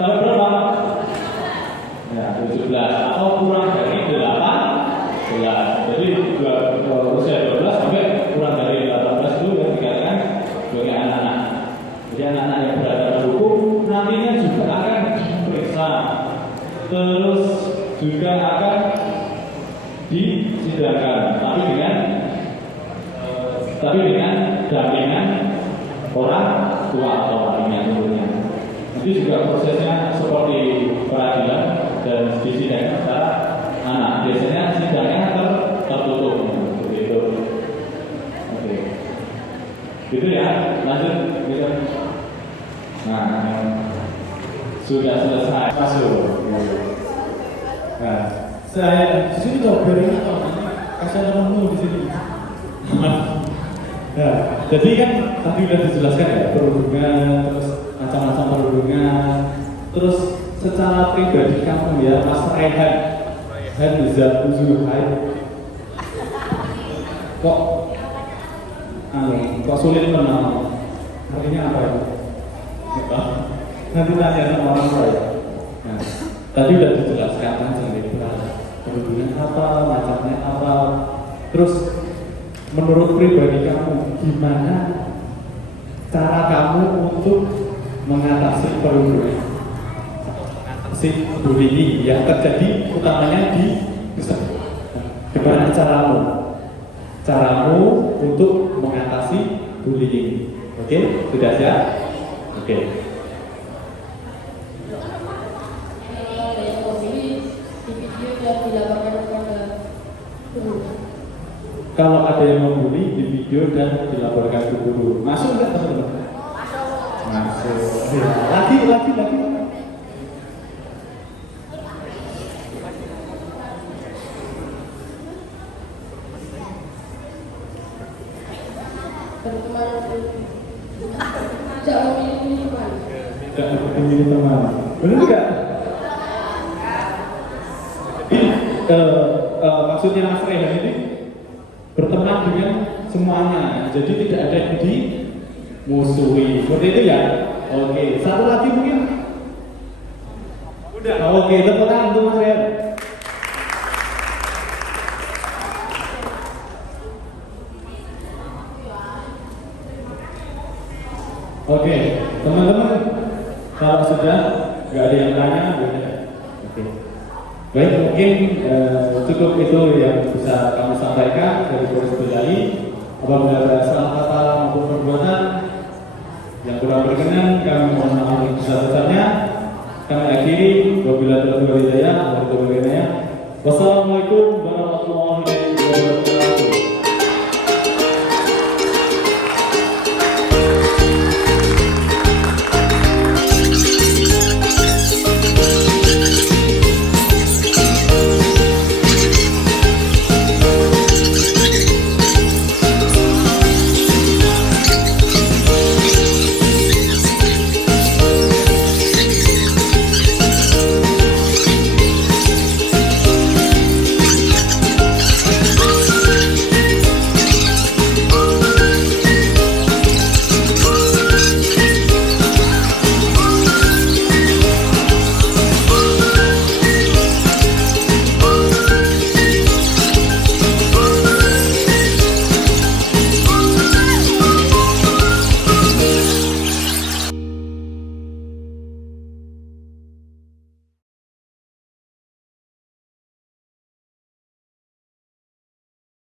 berapa? Ya, 17 atau kurang dari 18. Jadi usia 12 sampai kurang dari 18 itu yang dikatakan sebagai anak-anak. Jadi anak-anak yang berhadapan hukum nantinya juga akan diperiksa, terus juga akan disidangkan, tapi dengan dampingan orang tua atau walinya tentunya. Nanti juga prosesnya seperti peradilan dan disidangkan secara anak. Biasanya sidangnya tertutup seperti itu. Oke. Gitu ya. Lanjut gitu. Nah, sudah selesai masuk. Nah, saya di sini coba beri kasih temanmu di sini. Nah, jadi kan tadi sudah dijelaskan ya perundungan, terus macam-macam perundungan, terus secara pribadi kamu ya Mas Rehan Zat Zuhair kok sulit mengenal artinya apa itu? Nanti tanya sama orang tua ya. Nah, tadi sudah dijelaskan macam itu perundungan apa, macamnya apa, terus menurut pribadi kamu gimana cara kamu untuk mengatasi perundungan, mengatasi bullying yang terjadi utamanya di gimana caramu untuk mengatasi bullying? Oke, sudah siap? Oke. Kalau ada yang membuli di video dan dilaporkan ke guru, masuk nggak teman-teman? Masuk. Lagi. Jangan memilih teman. Benar nggak? Maksudnya Mas Rehan ini berteman dengan semuanya, jadi tidak ada yang dimusuhi. Seperti itu ya. Oke, satu lagi mungkin. Udah. Oke, tepuk tangan untuk Mas Rehan. Oke, teman-teman, kalau sudah nggak ada yang tanya, boleh. Oke. Baik, mungkin cukup itu yang bisa kami sampaikan dari Polres Boyolali. Apabila ada salah kata maupun perbuatan yang kurang berkenan, kami mohon maaf yang besar-besarnya. Kami akhiri, wabillahi taufiq wal hidayah. Wassalamualaikum warahmatullahi wabarakatuh.